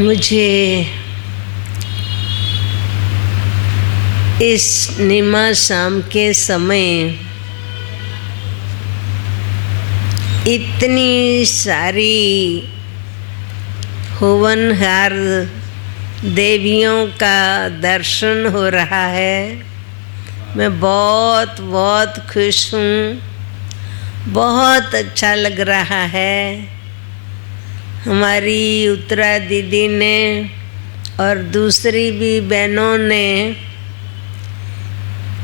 मुझे इस निमा शाम के समय इतनी सारी होनहार देवियों का दर्शन हो रहा है। मैं बहुत बहुत खुश हूँ, बहुत अच्छा लग रहा है। हमारी उत्तरा दीदी ने और दूसरी भी बहनों ने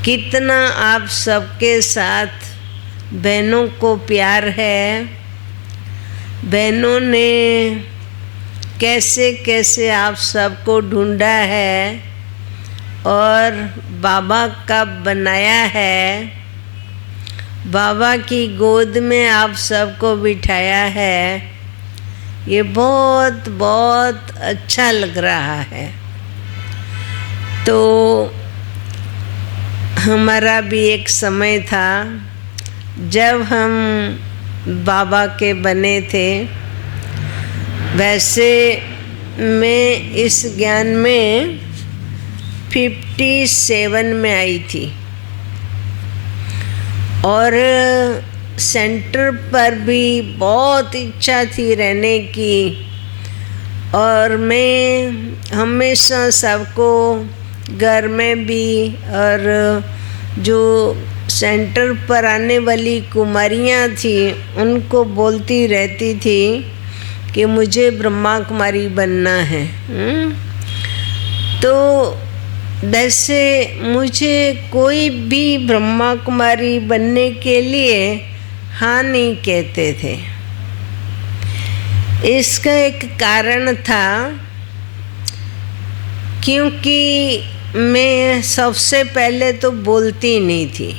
कितना आप सबके साथ बहनों को प्यार है। बहनों ने कैसे कैसे आप सबको ढूंढा है और बाबा का बनाया है। बाबा की गोद में आप सबको बिठाया है। ये बहुत बहुत अच्छा लग रहा है। तो हमारा भी एक समय था जब हम बाबा के बने थे। वैसे मैं इस ज्ञान में 57 में आई थी और सेंटर पर भी बहुत इच्छा थी रहने की। और मैं हमेशा सबको घर में भी और जो सेंटर पर आने वाली कुमारियाँ थी उनको बोलती रहती थी कि मुझे ब्रह्मा कुमारी बनना है। तो वैसे मुझे कोई भी ब्रह्मा कुमारी बनने के लिए हाँ नहीं कहते थे। इसका एक कारण था क्योंकि मैं सबसे पहले तो बोलती नहीं थी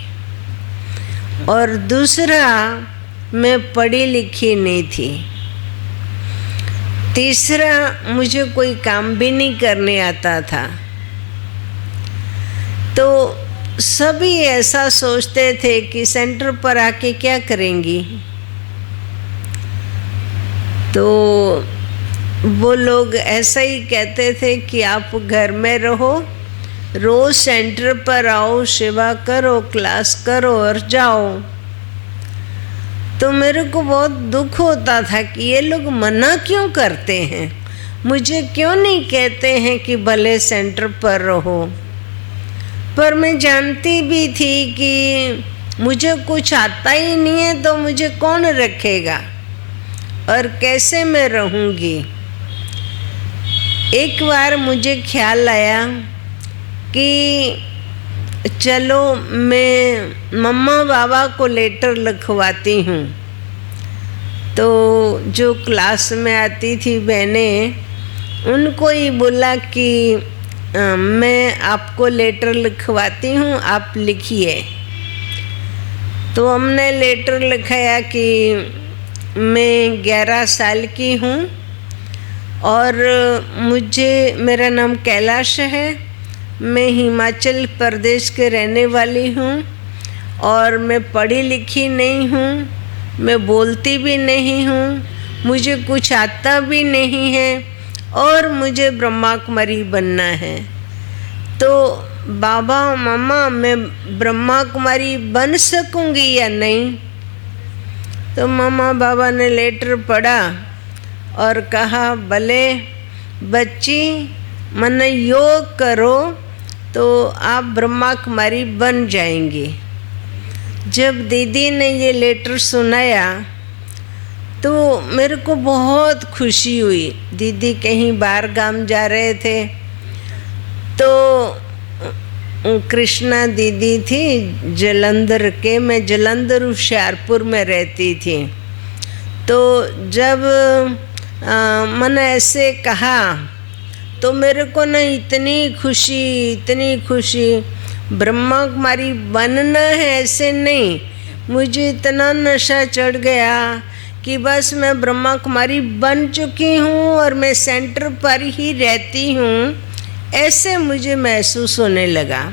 और दूसरा मैं पढ़ी लिखी नहीं थी। तीसरा मुझे कोई काम भी नहीं करने आता था। तो सभी ऐसा सोचते थे कि सेंटर पर आके क्या करेंगी। तो वो लोग ऐसा ही कहते थे कि आप घर में रहो, रोज सेंटर पर आओ, सेवा करो, क्लास करो और जाओ। तो मेरे को बहुत दुख होता था कि ये लोग मना क्यों करते हैं, मुझे क्यों नहीं कहते हैं कि भले सेंटर पर रहो। पर मैं जानती भी थी कि मुझे कुछ आता ही नहीं है तो मुझे कौन रखेगा और कैसे मैं रहूँगी। एक बार मुझे ख्याल आया कि चलो मैं मम्मा बाबा को लेटर लिखवाती हूँ। तो जो क्लास में आती थी बहनें उनको ही बोला कि मैं आपको लेटर लिखवाती हूँ, आप लिखिए। तो हमने लेटर लिखाया कि मैं 11 साल की हूँ और मेरा नाम कैलाश है। मैं हिमाचल प्रदेश के रहने वाली हूँ और मैं पढ़ी लिखी नहीं हूँ, मैं बोलती भी नहीं हूँ, मुझे कुछ आता भी नहीं है और मुझे ब्रह्मा कुमारी बनना है। तो बाबा मम्मा मैं ब्रह्मा कुमारी बन सकूँगी या नहीं। तो मम्मा बाबा ने लेटर पढ़ा और कहा भले बच्ची मन योग करो तो आप ब्रह्मा कुमारी बन जाएंगी। जब दीदी ने ये लेटर सुनाया तो मेरे को बहुत खुशी हुई। दीदी कहीं बाहर गांव जा रहे थे तो कृष्णा दीदी थी जलंधर के, मैं जलंधर हुशियारपुर में रहती थी। तो जब मैंने ऐसे कहा तो मेरे को ना इतनी खुशी ब्रह्मा कुमारी बनना है ऐसे नहीं, मुझे इतना नशा चढ़ गया कि बस मैं ब्रह्मा कुमारी बन चुकी हूँ और मैं सेंटर पर ही रहती हूँ, ऐसे मुझे महसूस होने लगा।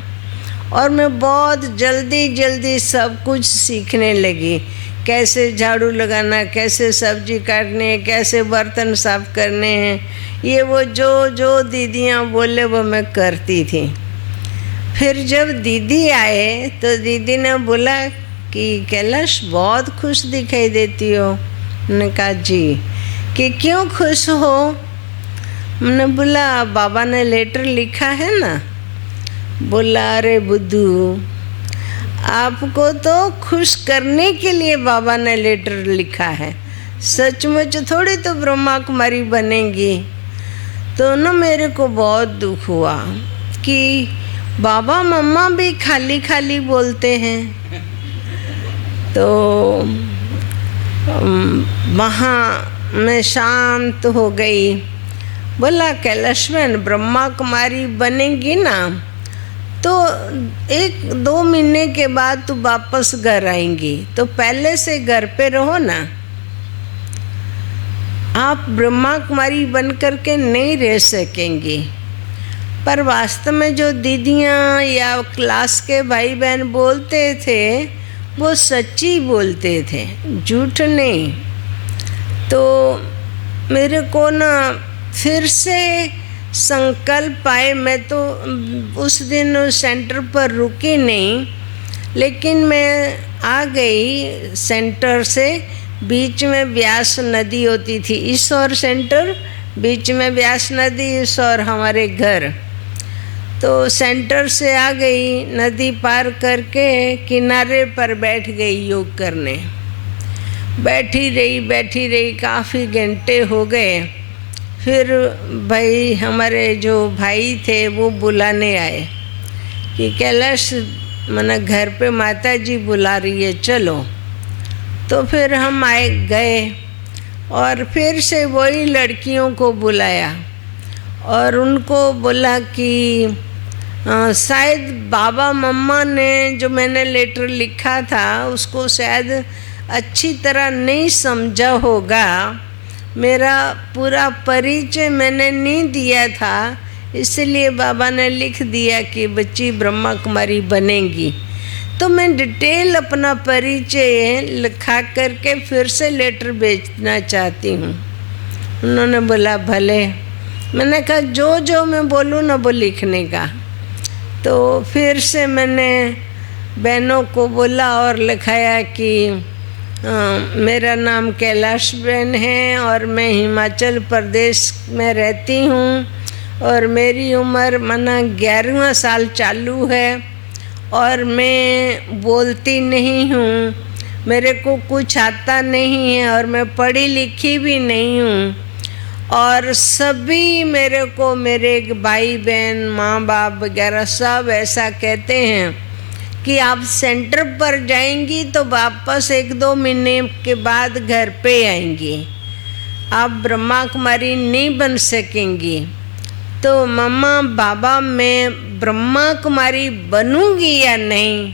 और मैं बहुत जल्दी सब कुछ सीखने लगी कैसे झाड़ू लगाना, कैसे सब्जी काटनी है, कैसे बर्तन साफ करने हैं, ये वो जो जो दीदियाँ बोले वो मैं करती थी। फिर जब दीदी आए तो दीदी ने बोला कि कैलाश बहुत खुश दिखाई देती हो। मैंने कहा जी। कि क्यों खुश हो? मैंने बोला बाबा ने लेटर लिखा है ना। बोला अरे बुद्धू, आपको तो खुश करने के लिए बाबा ने लेटर लिखा है, सचमुच थोड़ी तो ब्रह्मा कुमारी बनेंगी। तो ना मेरे को बहुत दुख हुआ कि बाबा मम्मा भी खाली खाली बोलते हैं। तो वहाँ मैं शांत हो गई। बोला कैलाश बहन ब्रह्मा कुमारी बनेगी ना तो 1-2 महीने के बाद तू वापस घर आएंगी, तो पहले से घर पे रहो ना। आप ब्रह्मा कुमारी बन कर के नहीं रह सकेंगी। पर वास्तव में जो दीदियाँ या क्लास के भाई बहन बोलते थे वो सच्ची बोलते थे, झूठ नहीं। तो मेरे को ना फिर से संकल्प आए। मैं तो उस दिन उस सेंटर पर रुकी नहीं, लेकिन मैं आ गई सेंटर से। बीच में व्यास नदी होती थी, इस और सेंटर, बीच में व्यास नदी, इस और हमारे घर। तो सेंटर से आ गई, नदी पार करके किनारे पर बैठ गई योग करने। बैठी रही काफ़ी घंटे हो गए। फिर भाई हमारे जो भाई थे वो बुलाने आए कि कैलाश मना घर पे माता जी बुला रही है, चलो। तो फिर हम गए और फिर से वही लड़कियों को बुलाया और उनको बोला कि शायद बाबा मम्मा ने जो मैंने लेटर लिखा था उसको शायद अच्छी तरह नहीं समझा होगा। मेरा पूरा परिचय मैंने नहीं दिया था, इसलिए बाबा ने लिख दिया कि बच्ची ब्रह्मा कुमारी बनेगी। तो मैं डिटेल अपना परिचय लिखा करके फिर से लेटर भेजना चाहती हूँ। उन्होंने बोला भले। मैंने कहा जो जो मैं बोलूँ ना वो लिखने का। तो फिर से मैंने बहनों को बोला और लिखाया कि मेरा नाम कैलाश बहन है और मैं हिमाचल प्रदेश में रहती हूँ और मेरी उम्र मना 11वां साल चालू है और मैं बोलती नहीं हूँ, मेरे को कुछ आता नहीं है और मैं पढ़ी लिखी भी नहीं हूँ। और सभी मेरे को, मेरे भाई बहन माँ बाप वगैरह सब ऐसा कहते हैं कि आप सेंटर पर जाएंगी तो वापस 1-2 महीने के बाद घर पे आएंगी, आप ब्रह्मा कुमारी नहीं बन सकेंगी। तो मम्मा बाबा मैं ब्रह्मा कुमारी बनूंगी या नहीं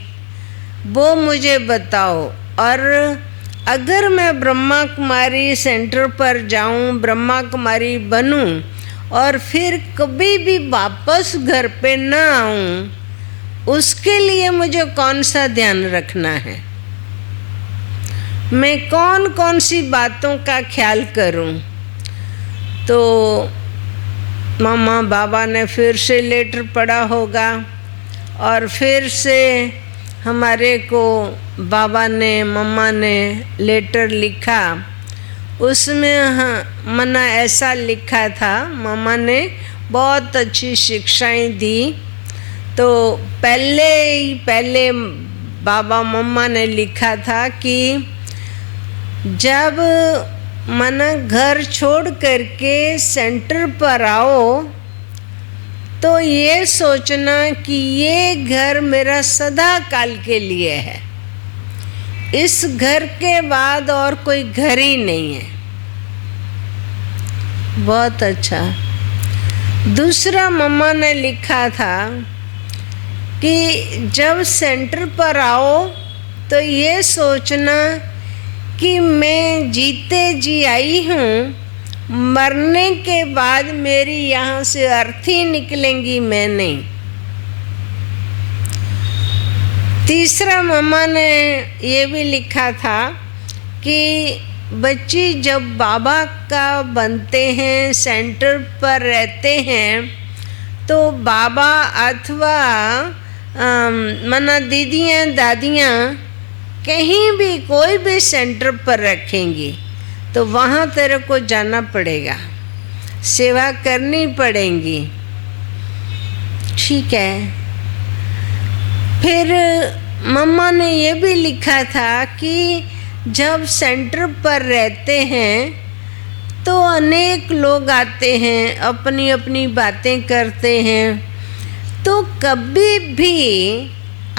वो मुझे बताओ। और अगर मैं ब्रह्मा कुमारी सेंटर पर जाऊं, ब्रह्मा कुमारी बनूं और फिर कभी भी वापस घर पे ना आऊं, उसके लिए मुझे कौन सा ध्यान रखना है, मैं कौन कौन सी बातों का ख्याल करूं। तो मामा बाबा ने फिर से लेटर पढ़ा होगा और फिर से हमारे को बाबा ने मम्मा ने लेटर लिखा। उसमें मना ऐसा लिखा था, मम्मा ने बहुत अच्छी शिक्षाएं दी। तो पहले बाबा मम्मा ने लिखा था कि जब मना घर छोड़ करके सेंटर पर आओ तो ये सोचना कि ये घर मेरा सदा काल के लिए है, इस घर के बाद और कोई घर ही नहीं है। बहुत अच्छा। दूसरा मम्मा ने लिखा था कि जब सेंटर पर आओ तो ये सोचना कि मैं जीते जी आई हूँ, मरने के बाद मेरी यहाँ से अर्थी निकलेंगी, मैं नहीं। तीसरा मम्मा ने ये भी लिखा था कि बच्ची जब बाबा का बनते हैं, सेंटर पर रहते हैं, तो बाबा अथवा मना दीदियाँ दादियाँ कहीं भी कोई भी सेंटर पर रखेंगी तो वहाँ तेरे को जाना पड़ेगा, सेवा करनी पड़ेगी। ठीक है। फिर मम्मा ने ये भी लिखा था कि जब सेंटर पर रहते हैं तो अनेक लोग आते हैं, अपनी अपनी बातें करते हैं, तो कभी भी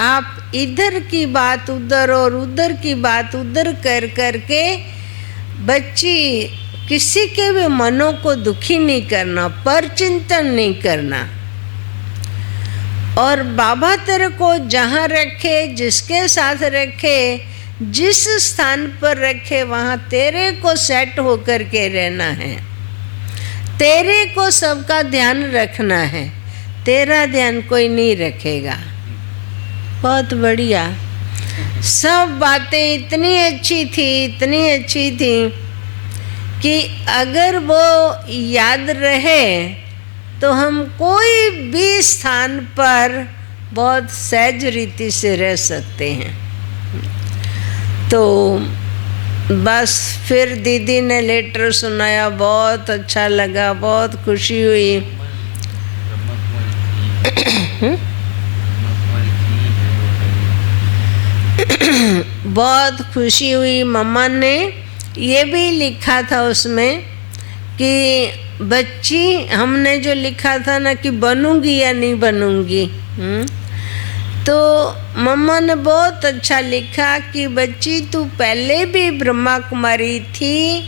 आप इधर की बात उधर और उधर की बात उधर कर करके बच्ची किसी के भी मनों को दुखी नहीं करना, पर चिंतन नहीं करना। और बाबा तेरे को जहाँ रखे, जिसके साथ रखे, जिस स्थान पर रखे, वहाँ तेरे को सेट होकर के रहना है, तेरे को सबका ध्यान रखना है, तेरा ध्यान कोई नहीं रखेगा। बहुत बढ़िया। सब बातें इतनी अच्छी थी, इतनी अच्छी थी कि अगर वो याद रहे तो हम कोई भी स्थान पर बहुत सहज रीति से रह सकते हैं। तो बस फिर दीदी ने लेटर सुनाया, बहुत अच्छा लगा, बहुत खुशी हुई। बहुत खुशी हुई। मम्मा ने ये भी लिखा था उसमें कि बच्ची, हमने जो लिखा था ना कि बनूंगी या नहीं बनूंगी, तो मम्मा ने बहुत अच्छा लिखा कि बच्ची तू पहले भी ब्रह्मा कुमारी थी,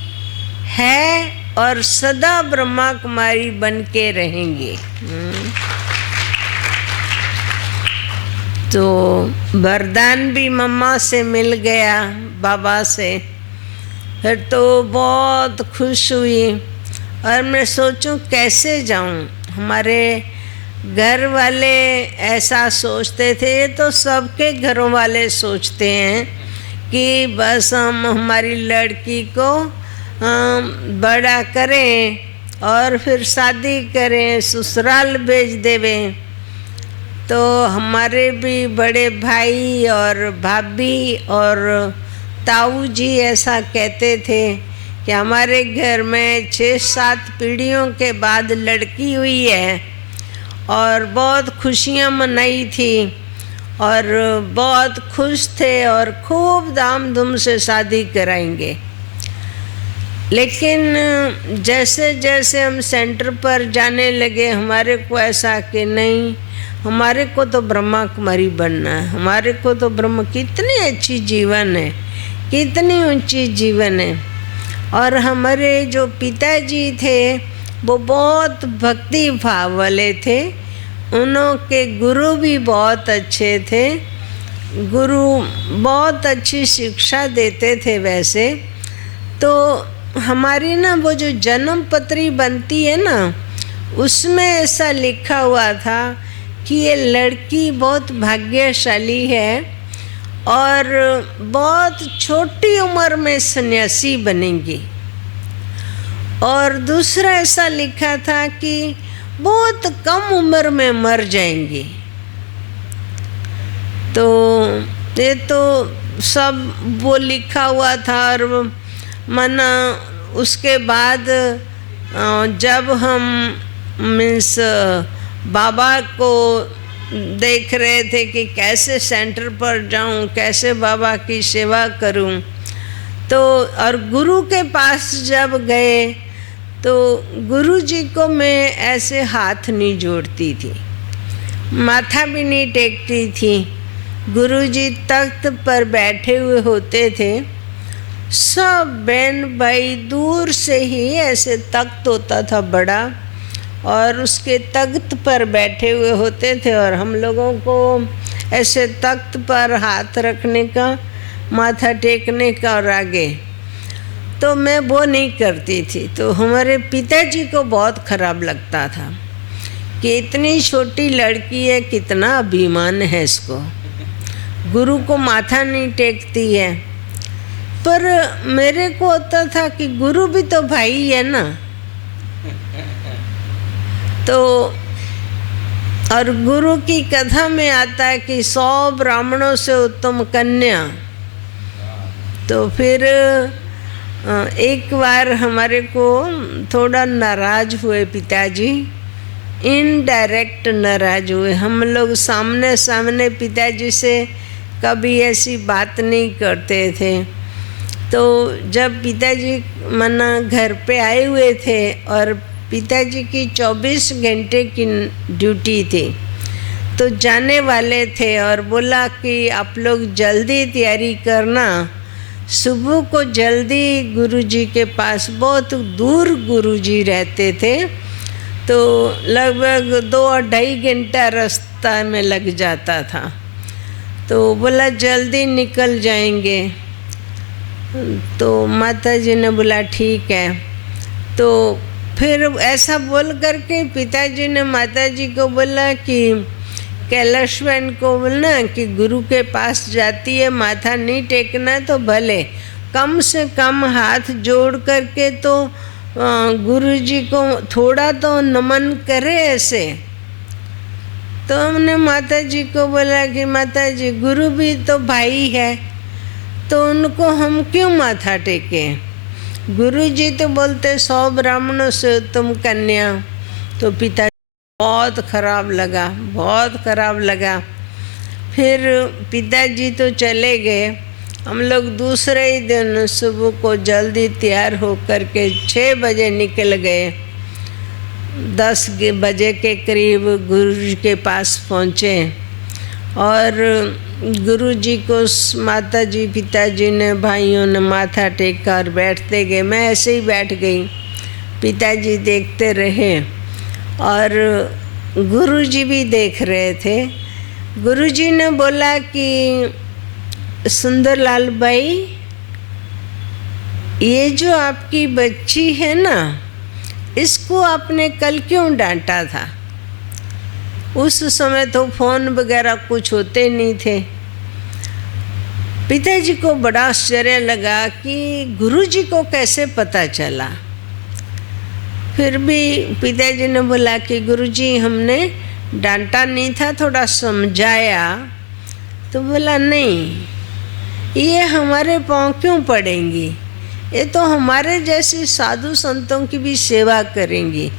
है और सदा ब्रह्मा कुमारी बन के रहेंगी। तो वरदान भी मम्मा से मिल गया, बाबा से। फिर तो बहुत खुश हुई और मैं सोचूं कैसे जाऊं। हमारे घर वाले ऐसा सोचते थे, तो सबके घरों वाले सोचते हैं कि बस हम हमारी लड़की को बड़ा करें और फिर शादी करें, ससुराल भेज देवें। तो हमारे भी बड़े भाई और भाभी और ताऊ जी ऐसा कहते थे कि हमारे घर में 6-7 पीढ़ियों के बाद लड़की हुई है और बहुत खुशियाँ मनाई थी और बहुत खुश थे और खूब धाम धूम से शादी कराएंगे। लेकिन जैसे जैसे हम सेंटर पर जाने लगे, हमारे को ऐसा कि नहीं, हमारे को तो ब्रह्मा कुमारी बनना है, हमारे को तो ब्रह्म, कितनी अच्छी जीवन है, कितनी ऊंची जीवन है। और हमारे जो पिताजी थे वो बहुत भक्ति भाव वाले थे, उनके गुरु भी बहुत अच्छे थे, गुरु बहुत अच्छी शिक्षा देते थे। वैसे तो हमारी ना वो जो जन्म पत्री बनती है ना, उसमें ऐसा लिखा हुआ था कि ये लड़की बहुत भाग्यशाली है और बहुत छोटी उम्र में सन्यासी बनेंगी। और दूसरा ऐसा लिखा था कि बहुत कम उम्र में मर जाएंगी। तो ये तो सब वो लिखा हुआ था। और मना उसके बाद जब हम मीन्स बाबा को देख रहे थे कि कैसे सेंटर पर जाऊं, कैसे बाबा की सेवा करूं, तो और गुरु के पास जब गए तो गुरु जी को मैं ऐसे हाथ नहीं जोड़ती थी, माथा भी नहीं टेकती थी। गुरु जी तख्त पर बैठे हुए होते थे, सब बहन भाई दूर से ही, ऐसे तख्त होता था बड़ा, और उसके तख्त पर बैठे हुए होते थे और हम लोगों को ऐसे तख्त पर हाथ रखने का, माथा टेकने का और आगे। तो मैं वो नहीं करती थी। तो हमारे पिताजी को बहुत खराब लगता था कि इतनी छोटी लड़की है, कितना अभिमान है इसको, गुरु को माथा नहीं टेकती है। पर मेरे को होता था कि गुरु भी तो भाई है ना। तो और गुरु की कथा में आता है कि 100 ब्राह्मणों से उत्तम कन्या। तो फिर एक बार हमारे को थोड़ा नाराज हुए पिताजी, इनडायरेक्ट नाराज हुए। हम लोग सामने सामने पिताजी से कभी ऐसी बात नहीं करते थे। तो जब पिताजी मना घर पे आए हुए थे और पिताजी की 24 घंटे की ड्यूटी थी, तो जाने वाले थे और बोला कि आप लोग जल्दी तैयारी करना, सुबह को जल्दी गुरुजी के पास, बहुत दूर गुरुजी रहते थे, तो लगभग 2-2.5 घंटा रास्ता में लग जाता था। तो बोला जल्दी निकल जाएंगे। तो माता जी ने बोला ठीक है। तो फिर ऐसा बोल करके पिताजी ने माता जी को बोला कि कैलाश बहन को बोलना कि गुरु के पास जाती है, माथा नहीं टेकना तो भले, कम से कम हाथ जोड़ करके तो गुरु जी को थोड़ा तो नमन करे ऐसे। तो हमने माता जी को बोला कि माता जी गुरु भी तो भाई है, तो उनको हम क्यों माथा टेके। गुरु जी तो बोलते 100 ब्राह्मणों से उत्तम कन्या। तो पिता बहुत खराब लगा, बहुत खराब लगा। फिर पिताजी तो चले गए। हम लोग दूसरे ही दिन सुबह को जल्दी तैयार हो करके 6 बजे निकल गए। 10 बजे के करीब गुरु जी के पास पहुँचे और गुरु जी को माता जी पिताजी ने भाइयों ने माथा टेक कर बैठते गए। मैं ऐसे ही बैठ गई, पिताजी देखते रहे और गुरुजी भी देख रहे थे। गुरुजी ने बोला कि सुंदरलाल भाई, ये जो आपकी बच्ची है ना, इसको आपने कल क्यों डांटा था। उस समय तो फ़ोन वगैरह कुछ होते नहीं थे। पिताजी को बड़ा आश्चर्य लगा कि गुरुजी को कैसे पता चला। फिर भी पिताजी ने बोला कि गुरुजी हमने डांटा नहीं था, थोड़ा समझाया। तो बोला नहीं, ये हमारे पाँव क्यों पड़ेंगी, ये तो हमारे जैसे साधु संतों की भी सेवा करेंगी।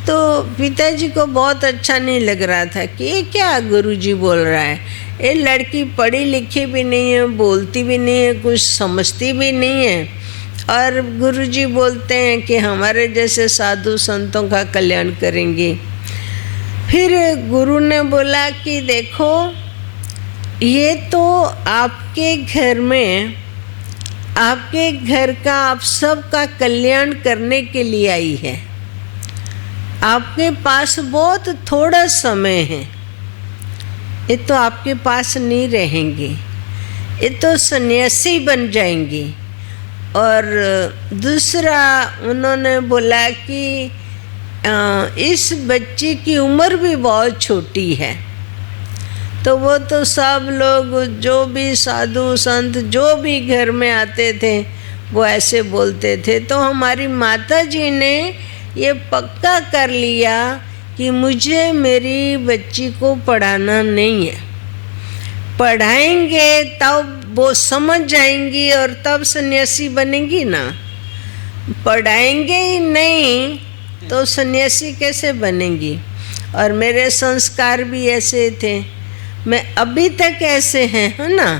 तो पिताजी को बहुत अच्छा नहीं लग रहा था कि ये क्या गुरुजी बोल रहा है, ये लड़की पढ़ी लिखी भी नहीं है, बोलती भी नहीं है, कुछ समझती भी नहीं है, और गुरुजी बोलते हैं कि हमारे जैसे साधु संतों का कल्याण करेंगे। फिर गुरु ने बोला कि देखो, ये तो आपके घर में, आपके घर का, आप सब का कल्याण करने के लिए आई है। आपके पास बहुत थोड़ा समय है, ये तो आपके पास नहीं रहेंगी, ये तो सन्यासी बन जाएंगी। और दूसरा उन्होंने बोला कि इस बच्ची की उम्र भी बहुत छोटी है। तो वो तो सब लोग, जो भी साधु संत जो भी घर में आते थे, वो ऐसे बोलते थे। तो हमारी माता जी ने ये पक्का कर लिया कि मुझे मेरी बच्ची को पढ़ाना नहीं है। पढ़ाएंगे तब वो समझ जाएंगी और तब सन्यासी बनेंगी ना। पढ़ाएंगे ही नहीं तो सन्यासी कैसे बनेंगी। और मेरे संस्कार भी ऐसे थे, मैं अभी तक ऐसे हैं, है ना।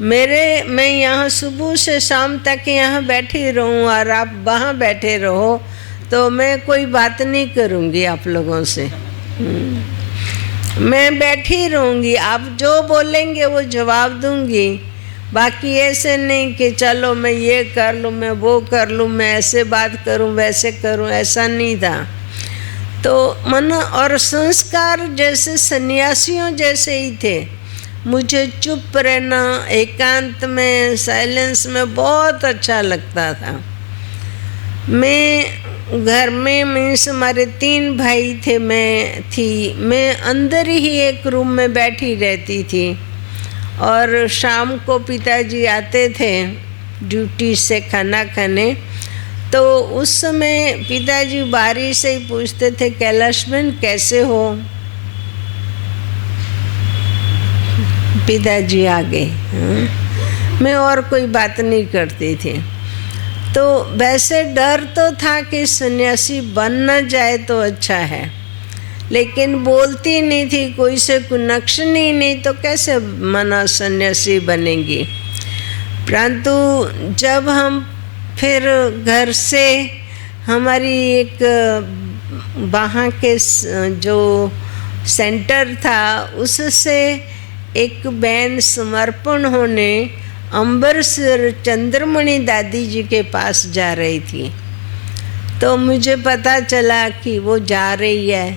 मैं यहाँ सुबह से शाम तक यहाँ बैठी रहूँ और आप वहाँ बैठे रहो, तो मैं कोई बात नहीं करूँगी आप लोगों से। मैं बैठी रहूँगी, आप जो बोलेंगे वो जवाब दूँगी। बाकी ऐसे नहीं कि चलो मैं ये कर लूँ, मैं वो कर लूँ, मैं ऐसे बात करूँ, वैसे करूँ, ऐसा नहीं था। तो मन और संस्कार जैसे सन्यासियों जैसे ही थे। मुझे चुप रहना, एकांत में, साइलेंस में बहुत अच्छा लगता था। मैं घर में, मीन्स हमारे 3 भाई थे, मैं अंदर ही एक रूम में बैठी रहती थी। और शाम को पिताजी आते थे ड्यूटी से खाना खाने। तो उस समय पिताजी बारी से ही पूछते थे, कैलाश बहन कैसे हो। पिताजी आ गए। मैं और कोई बात नहीं करती थी। तो वैसे डर तो था कि सन्यासी बन न जाए तो अच्छा है, लेकिन बोलती नहीं थी, कोई से कनेक्शन ही नहीं, तो कैसे मना सन्यासी बनेगी। परंतु जब हम फिर घर से हमारी एक वहाँ के जो सेंटर था उससे एक बहन समर्पण होने अम्बरसर चंद्रमणि दादी जी के पास जा रही थी। तो मुझे पता चला कि वो जा रही है।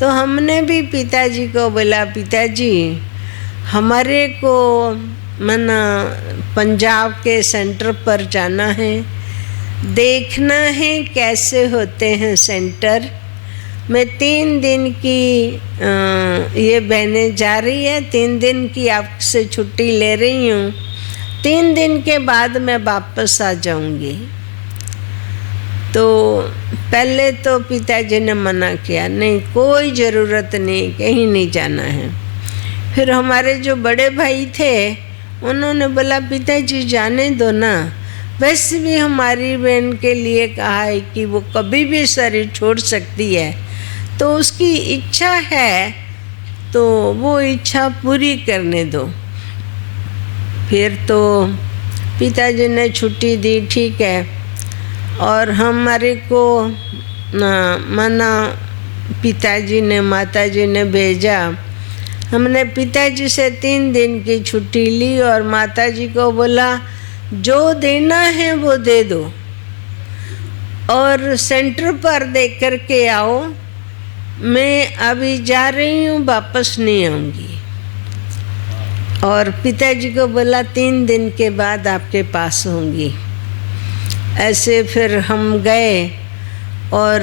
तो हमने भी पिताजी को बोला, पिताजी हमारे को मना पंजाब के सेंटर पर जाना है, देखना है कैसे होते हैं सेंटर। मैं 3 दिन की ये बहनें जा रही है, 3 दिन की आपसे छुट्टी ले रही हूँ, 3 दिन के बाद मैं वापस आ जाऊँगी। तो पहले तो पिताजी ने मना किया, नहीं कोई ज़रूरत नहीं, कहीं नहीं जाना है। फिर हमारे जो बड़े भाई थे उन्होंने बोला, पिताजी जाने दो ना, वैसे भी हमारी बहन के लिए कहा है कि वो कभी भी शरीर छोड़ सकती है, तो उसकी इच्छा है तो वो इच्छा पूरी करने दो। फिर तो पिताजी ने छुट्टी दी, ठीक है। और हमारे को मना पिताजी ने माताजी ने भेजा। हमने पिताजी से 3 दिन की छुट्टी ली और माताजी को बोला, जो देना है वो दे दो और सेंटर पर दे कर के आओ, मैं अभी जा रही हूँ, वापस नहीं आऊँगी। और पिताजी को बोला 3 दिन के बाद आपके पास होंगी। ऐसे फिर हम गए और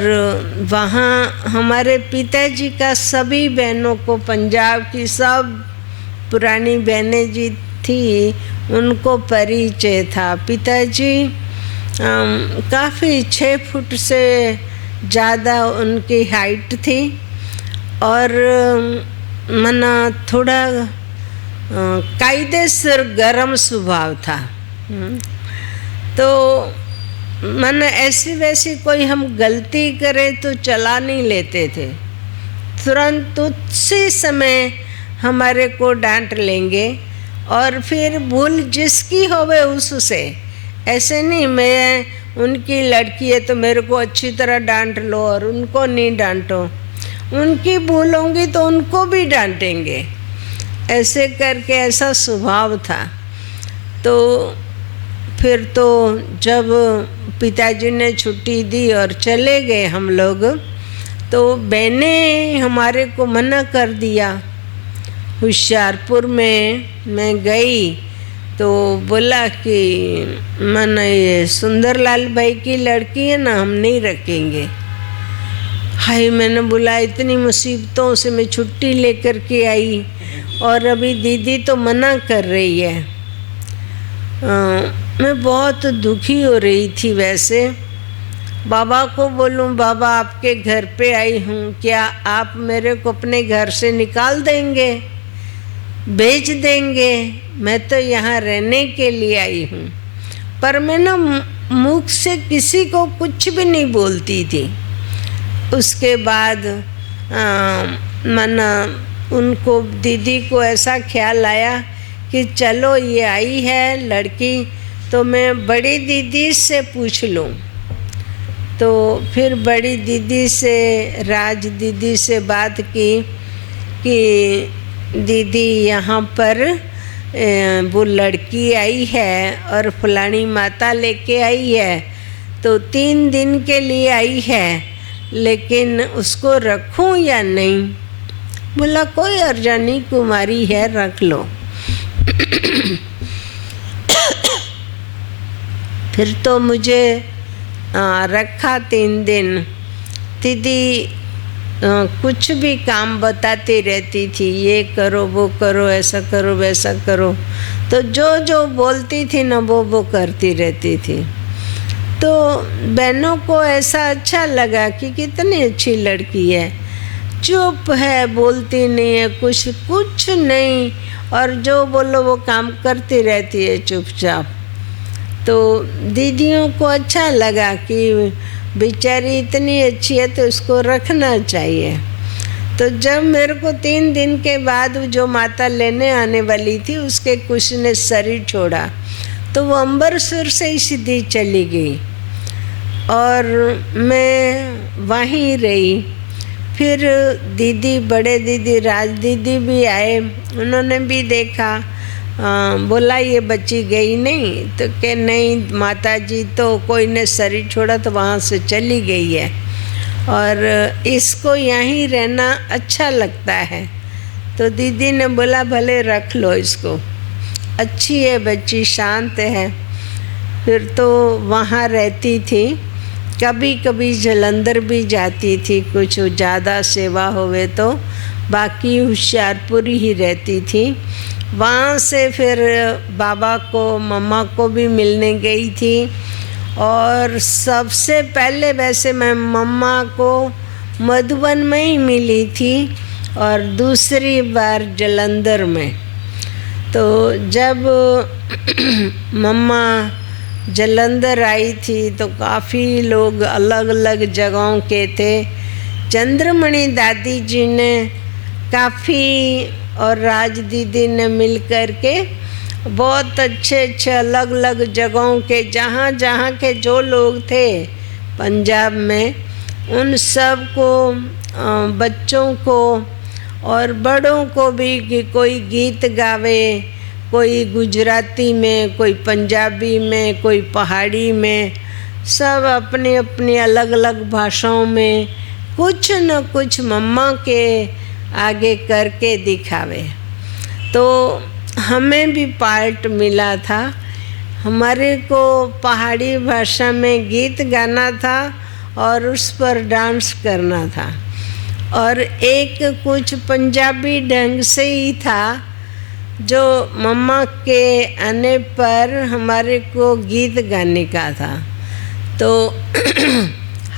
वहाँ हमारे पिताजी का सभी बहनों को, पंजाब की सब पुरानी बहनें जी थी, उनको परिचय था। पिताजी काफ़ी 6 फुट से ज़्यादा उनकी हाइट थी और मना थोड़ा कायदेसर गरम स्वभाव था। तो मन ऐसी वैसी कोई हम गलती करें तो चला नहीं लेते थे, तुरंत उसी समय हमारे को डांट लेंगे और फिर भूल जिसकी होवे उससे। ऐसे नहीं मैं उनकी लड़की है तो मेरे को अच्छी तरह डांट लो और उनको नहीं डांटो, उनकी भूल होंगी तो उनको भी डांटेंगे। ऐसे करके ऐसा स्वभाव था। तो फिर तो जब पिताजी ने छुट्टी दी और चले गए हम लोग, तो बहनें हमारे को मना कर दिया। होशियारपुर में मैं गई तो बोला कि मन ये सुंदरलाल भाई की लड़की है ना, हम नहीं रखेंगे। हाय, मैंने बोला इतनी मुसीबतों से मैं छुट्टी लेकर के आई और अभी दीदी तो मना कर रही है। मैं बहुत दुखी हो रही थी। वैसे बाबा को बोलूं, बाबा आपके घर पे आई हूँ, क्या आप मेरे को अपने घर से निकाल देंगे, भेज देंगे? मैं तो यहाँ रहने के लिए आई हूँ। पर मैं ना मुख से किसी को कुछ भी नहीं बोलती थी। उसके बाद मना उनको, दीदी को ऐसा ख्याल आया कि चलो ये आई है लड़की तो मैं बड़ी दीदी से पूछ लूँ। तो फिर बड़ी दीदी से, राज दीदी से बात की कि दीदी यहाँ पर वो लड़की आई है और फलानी माता लेके आई है, तो 3 दिन के लिए आई है, लेकिन उसको रखूं या नहीं? बोला कोई अर्जानी कुमारी है, रख लो। फिर तो मुझे रखा 3 दिन। दीदी कुछ भी काम बताती रहती थी, ये करो वो करो, ऐसा करो वैसा करो। तो जो जो बोलती थी ना वो करती रहती थी। तो बहनों को ऐसा अच्छा लगा कि कितनी अच्छी लड़की है, चुप है, बोलती नहीं है, कुछ नहीं, और जो बोलो वो काम करती रहती है चुपचाप। तो दीदियों को अच्छा लगा कि बेचारी इतनी अच्छी है तो उसको रखना चाहिए। तो जब मेरे को 3 दिन के बाद जो माता लेने आने वाली थी उसके कुछ ने शरीर छोड़ा, तो वो अम्बरसर से ही सीधी चली गई और मैं वहीं रही। फिर दीदी, बड़े दीदी, राज दीदी भी आए, उन्होंने भी देखा। बोला ये बच्ची गई नहीं? तो कि नहीं माता जी, तो कोई ने शरीर छोड़ा तो वहाँ से चली गई है और इसको यहीं रहना अच्छा लगता है। तो दीदी ने बोला भले रख लो इसको, अच्छी है बच्ची, शांत है। फिर तो वहाँ रहती थी, कभी कभी जलंधर भी जाती थी, कुछ ज़्यादा सेवा होवे तो, बाकी होशियारपुर ही रहती थी। वहाँ से फिर बाबा को, मम्मा को भी मिलने गई थी। और सबसे पहले वैसे मैं मम्मा को मधुबन में ही मिली थी और दूसरी बार जलंधर में। तो जब मम्मा जलंधर आई थी तो काफ़ी लोग अलग अलग जगहों के थे। चंद्रमणि दादी जी ने काफ़ी और राज दीदी ने मिल कर के बहुत अच्छे अलग अलग जगहों के, जहाँ जहाँ के जो लोग थे पंजाब में, उन सब को, बच्चों को और बड़ों को भी, कि कोई गीत गावे, कोई गुजराती में, कोई पंजाबी में, कोई पहाड़ी में, सब अपनी अपनी अलग अलग भाषाओं में कुछ न कुछ मम्मा के आगे करके दिखावे। तो हमें भी पार्ट मिला था। हमारे को पहाड़ी भाषा में गीत गाना था और उस पर डांस करना था, और एक कुछ पंजाबी ढंग से ही था जो मम्मा के आने पर हमारे को गीत गाने का था। तो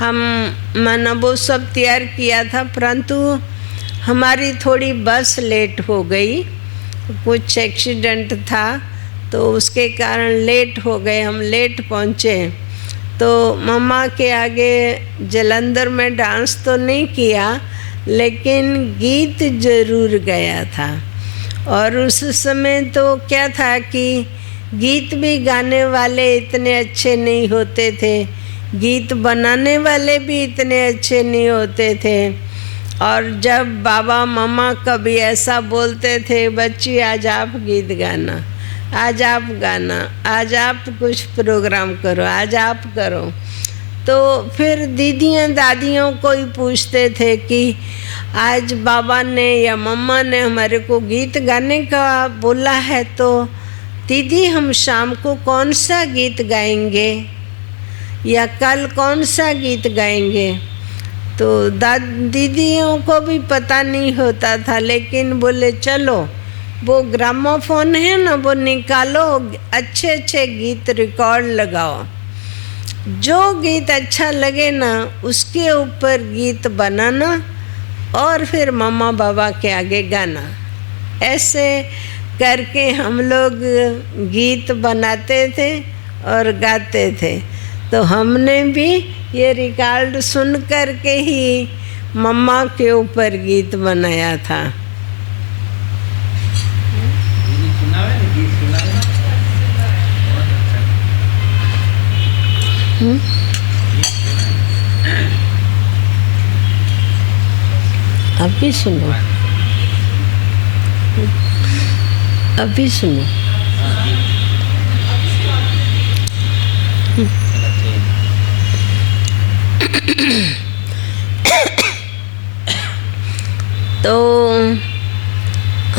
मैंने वो सब तैयार किया था, परंतु हमारी थोड़ी बस लेट हो गई, कुछ एक्सीडेंट था तो उसके कारण लेट हो गए, हम लेट पहुँचे। तो मम्मा के आगे जलंधर में डांस तो नहीं किया, लेकिन गीत ज़रूर गाया था। और उस समय तो क्या था कि गीत भी गाने वाले इतने अच्छे नहीं होते थे, गीत बनाने वाले भी इतने अच्छे नहीं होते थे। और जब बाबा मम्मा कभी ऐसा बोलते थे, बच्ची आज आप गीत गाना, आज आप गाना, आज आप कुछ प्रोग्राम करो, आज आप करो, तो फिर दीदियाँ दादियों को ही पूछते थे कि आज बाबा ने या मम्मा ने हमारे को गीत गाने का बोला है, तो दीदी हम शाम को कौन सा गीत गाएंगे या कल कौन सा गीत गाएंगे। तो दीदियों को भी पता नहीं होता था, लेकिन बोले चलो वो ग्रामोफोन है ना, वो निकालो, अच्छे अच्छे गीत रिकॉर्ड लगाओ, जो गीत अच्छा लगे ना उसके ऊपर गीत बनाना और फिर मम्मा बाबा के आगे गाना। ऐसे करके हम लोग गीत बनाते थे और गाते थे। तो हमने भी ये रिकॉर्ड सुन कर के ही मम्मा के ऊपर गीत बनाया था। अभी सुनो, अभी सुनो। तो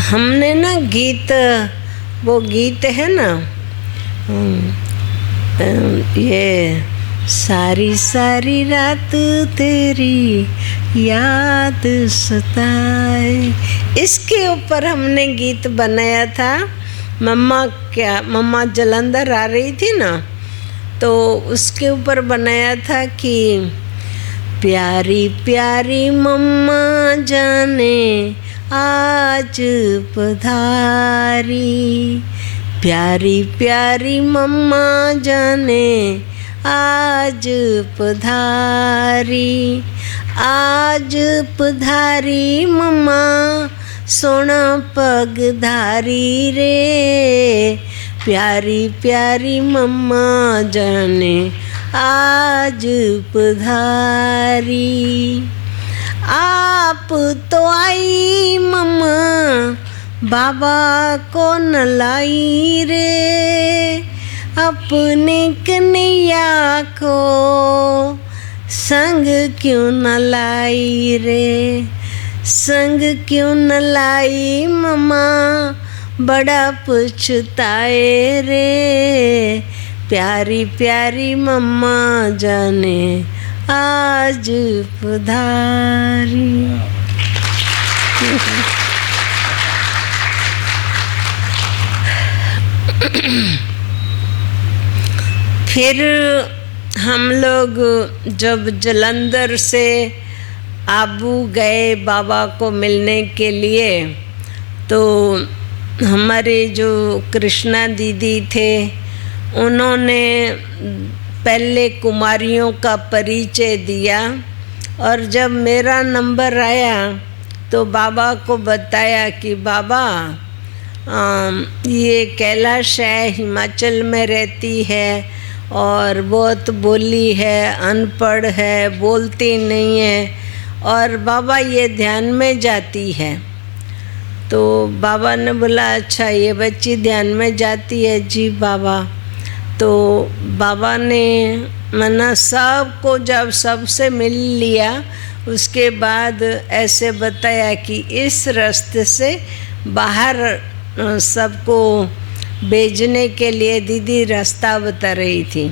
हमने ना गीत, वो गीत है ना, ये सारी सारी रात तेरी याद सताए, इसके ऊपर हमने गीत बनाया था। मम्मा जलंधर आ रही थी ना, तो उसके ऊपर बनाया था कि प्यारी प्यारी मम्मा जाने आज पधारी, प्यारी प्यारी मम्मा जाने आज पधारी, आज पधारी मम्मा सोना पगधारी रे, प्यारी प्यारी मम्मा जाने आज पधारी। आप तो आई मम्मा बाबा को न लाई रे, अपने कन्हैया को संग क्यों न लाई रे, संग क्यों न लाई मम्मा बड़ा पछताए रे, प्यारी प्यारी मम्मा जाने आज पधारी। फिर हम लोग जब जलंधर से आबू गए बाबा को मिलने के लिए, तो हमारे जो कृष्णा दीदी थे उन्होंने पहले कुमारियों का परिचय दिया, और जब मेरा नंबर आया तो बाबा को बताया कि बाबा ये कैलाश है, हिमाचल में रहती है और बहुत बोली है, अनपढ़ है, बोलती नहीं है, और बाबा ये ध्यान में जाती है। तो बाबा ने बोला अच्छा ये बच्ची ध्यान में जाती है जी बाबा। तो बाबा ने मना सबको जब सबसे मिल लिया, उसके बाद ऐसे बताया कि इस रास्ते से बाहर सबको भेजने के लिए दीदी रास्ता बता रही थी।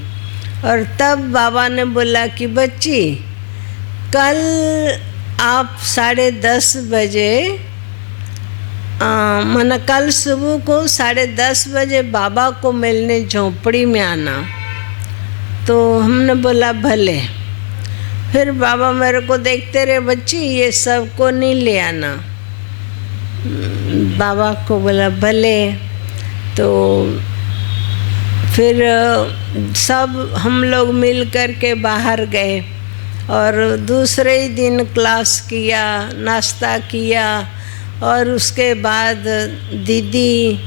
और तब बाबा ने बोला कि बच्ची कल आप 10:30 बजे मना कल सुबह को 10:30 बजे बाबा को मिलने झोंपड़ी में आना। तो हमने बोला भले। फिर बाबा मेरे को देखते रहे, बच्ची ये सबको नहीं ले आना। बाबा को बोला भले। तो फिर सब हम लोग मिल कर के बाहर गए और दूसरे ही दिन क्लास किया, नाश्ता किया, और उसके बाद दीदी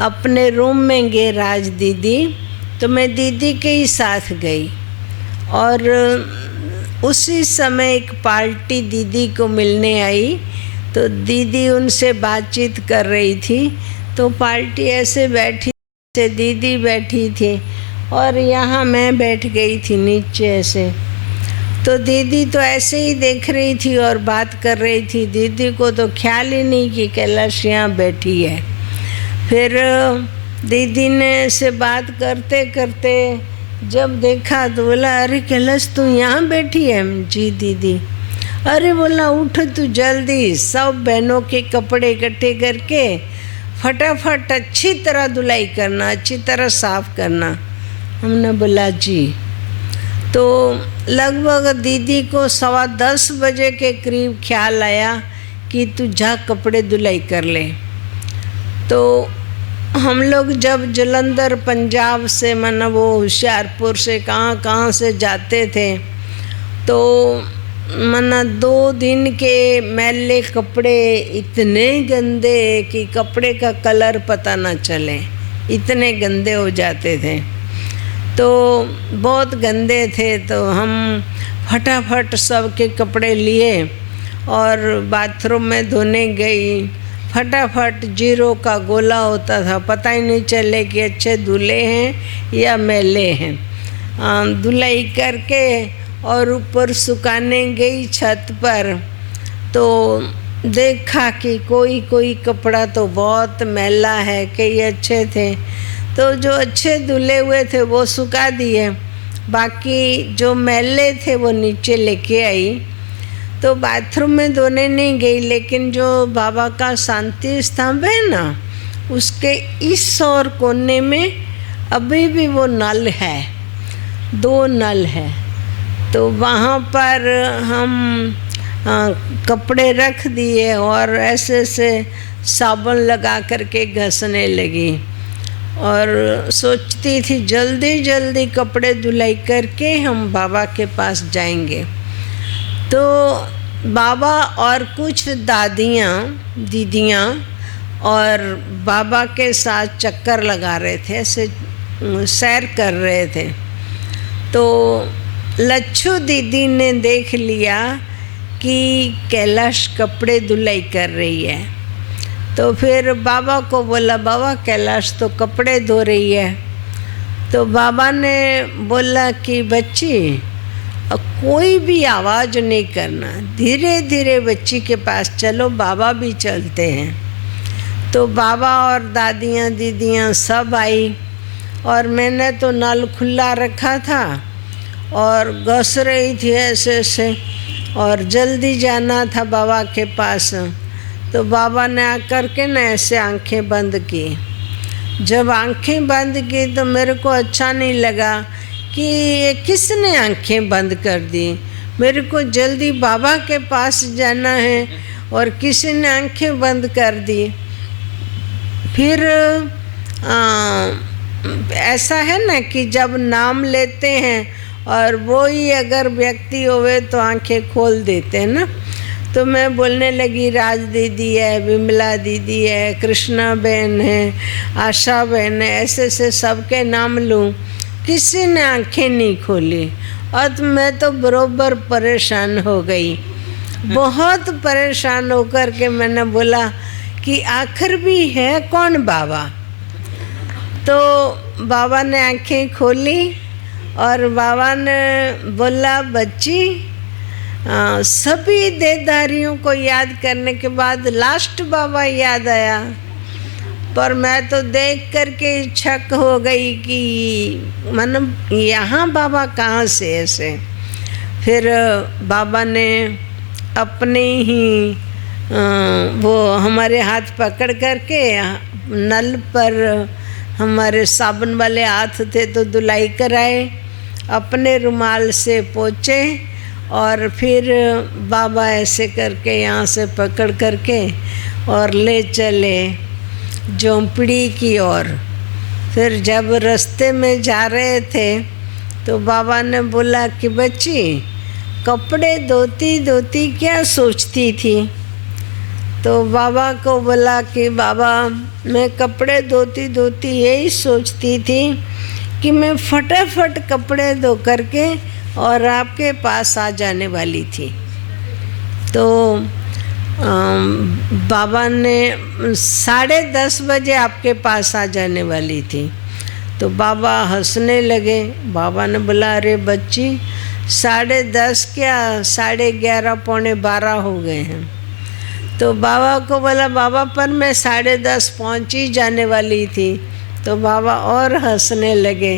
अपने रूम में गए, राज दीदी। तो मैं दीदी के ही साथ गई और उसी समय एक पार्टी दीदी को मिलने आई। तो दीदी उनसे बातचीत कर रही थी। तो पार्टी ऐसे बैठी से दीदी बैठी थी और यहाँ मैं बैठ गई थी नीचे ऐसे। तो दीदी तो ऐसे ही देख रही थी और बात कर रही थी। दीदी को तो ख्याल ही नहीं कि कैलाश यहाँ बैठी है। फिर दीदी ने से बात करते करते जब देखा तो बोला अरे कैलाश तू यहाँ बैठी है? जी दीदी। अरे बोला उठ तू जल्दी, सब बहनों के कपड़े इकट्ठे करके फटाफट अच्छी तरह धुलाई करना, अच्छी तरह साफ़ करना। हमने बोला जी। तो लगभग दीदी को 10:15 बजे के करीब ख्याल आया कि तू जा कपड़े धुलाई कर ले। तो हम लोग जब जलंधर पंजाब से माना वो होशियारपुर से कहाँ से जाते थे, तो माना 2 दिन के मैले कपड़े इतने गंदे कि कपड़े का कलर पता ना चले, इतने गंदे हो जाते थे। तो बहुत गंदे थे। तो हम फटाफट सबके कपड़े लिए और बाथरूम में धोने गई। फटाफट 0 का गोला होता था, पता ही नहीं चले कि अच्छे धुले हैं या मैले हैं। धुलाई करके और ऊपर सुखाने गई छत पर। तो देखा कि कोई कपड़ा तो बहुत मैला है, कई अच्छे थे। तो जो अच्छे धुले हुए थे वो सुखा दिए, बाकी जो मैले थे वो नीचे लेके आई। तो बाथरूम में धोने नहीं गई, लेकिन जो बाबा का शांति स्तंभ है ना, उसके इस और कोने में अभी भी वो नल है, 2 नल है। तो वहाँ पर हम कपड़े रख दिए और ऐसे ऐसे साबुन लगा करके घसने लगी और सोचती थी जल्दी जल्दी कपड़े धुलाई करके हम बाबा के पास जाएंगे। तो बाबा और कुछ दादियाँ दीदियाँ और बाबा के साथ चक्कर लगा रहे थे, ऐसे सैर कर रहे थे। तो लच्छू दीदी ने देख लिया कि कैलाश कपड़े धुलाई कर रही है। तो फिर बाबा को बोला, बाबा कैलाश तो कपड़े धो रही है। तो बाबा ने बोला कि बच्ची कोई भी आवाज़ नहीं करना, धीरे धीरे बच्ची के पास चलो, बाबा भी चलते हैं। तो बाबा और दादियाँ दीदियाँ सब आई और मैंने तो नल खुला रखा था और घस रही थी ऐसे ऐसे और जल्दी जाना था बाबा के पास। तो बाबा ने आकर के ना ऐसे आंखें बंद की। जब आंखें बंद की तो मेरे को अच्छा नहीं लगा कि ये किसने आंखें बंद कर दी, मेरे को जल्दी बाबा के पास जाना है और किसी ने आंखें बंद कर दी। फिर ऐसा है ना कि जब नाम लेते हैं और वो ही अगर व्यक्ति होवे तो आंखें खोल देते हैं ना। तो मैं बोलने लगी राज दीदी है, विमला दीदी है, कृष्णा बहन है, आशा बहन है, ऐसे ऐसे सबके नाम लूँ, किसी ने आंखें नहीं खोली। और तो मैं तो बरोबर परेशान हो गई, बहुत परेशान होकर के मैंने बोला कि आखिर भी है कौन बाबा। तो बाबा ने आंखें खोली और बाबा ने बोला बच्ची सभी देहधारियों को याद करने के बाद लास्ट बाबा याद आया। पर मैं तो देख करके शक हो गई कि मतलब यहाँ बाबा कहाँ से ऐसे। फिर बाबा ने अपने ही वो हमारे हाथ पकड़ करके नल पर हमारे साबुन वाले हाथ थे तो धुलाई कराए, अपने रुमाल से पोंछे और फिर बाबा ऐसे करके यहाँ से पकड़ करके और ले चले झोंपड़ी की ओर। फिर जब रास्ते में जा रहे थे तो बाबा ने बोला कि बच्ची कपड़े धोती धोती क्या सोचती थी। तो बाबा को बोला कि बाबा मैं कपड़े धोती धोती यही सोचती थी कि मैं फटाफट कपड़े धो करके और आपके पास आ जाने वाली थी। तो बाबा ने 10:30 बजे आपके पास आ जाने वाली थी। तो बाबा हंसने लगे। बाबा ने बोला अरे बच्ची 10:30 क्या 11:30 पौने 12 हो गए हैं। तो बाबा को बोला बाबा पर मैं 10:30 पहुँच ही जाने वाली थी। तो बाबा और हंसने लगे।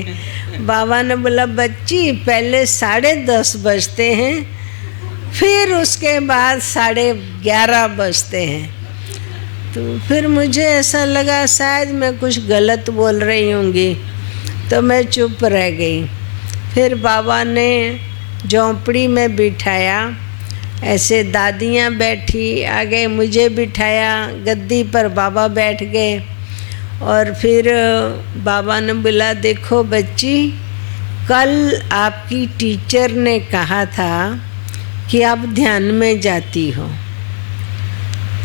बाबा ने बोला बच्ची पहले 10:30 बजते हैं, फिर उसके बाद 11:30 बजते हैं। तो फिर मुझे ऐसा लगा शायद मैं कुछ गलत बोल रही होंगी, तो मैं चुप रह गई। फिर बाबा ने झोंपड़ी में बिठाया, ऐसे दादियाँ बैठी, आगे मुझे बिठाया, गद्दी पर बाबा बैठ गए। और फिर बाबा ने बोला देखो बच्ची कल आपकी टीचर ने कहा था कि आप ध्यान में जाती हो,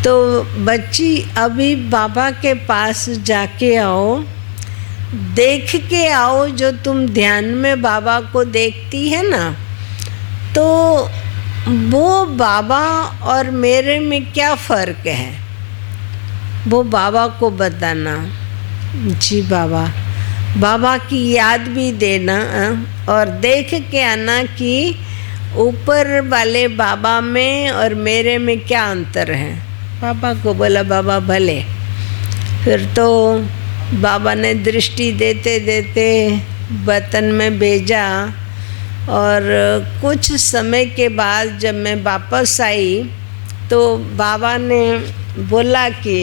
तो बच्ची अभी बाबा के पास जाके आओ, देख के आओ जो तुम ध्यान में बाबा को देखती है ना, तो वो बाबा और मेरे में क्या फ़र्क है वो बाबा को बताना। जी बाबा, बाबा की याद भी देना और देख के आना कि ऊपर वाले बाबा में और मेरे में क्या अंतर है। पापा को बोला बाबा भले। फिर तो बाबा ने दृष्टि देते देते वतन में भेजा और कुछ समय के बाद जब मैं वापस आई तो बाबा ने बोला कि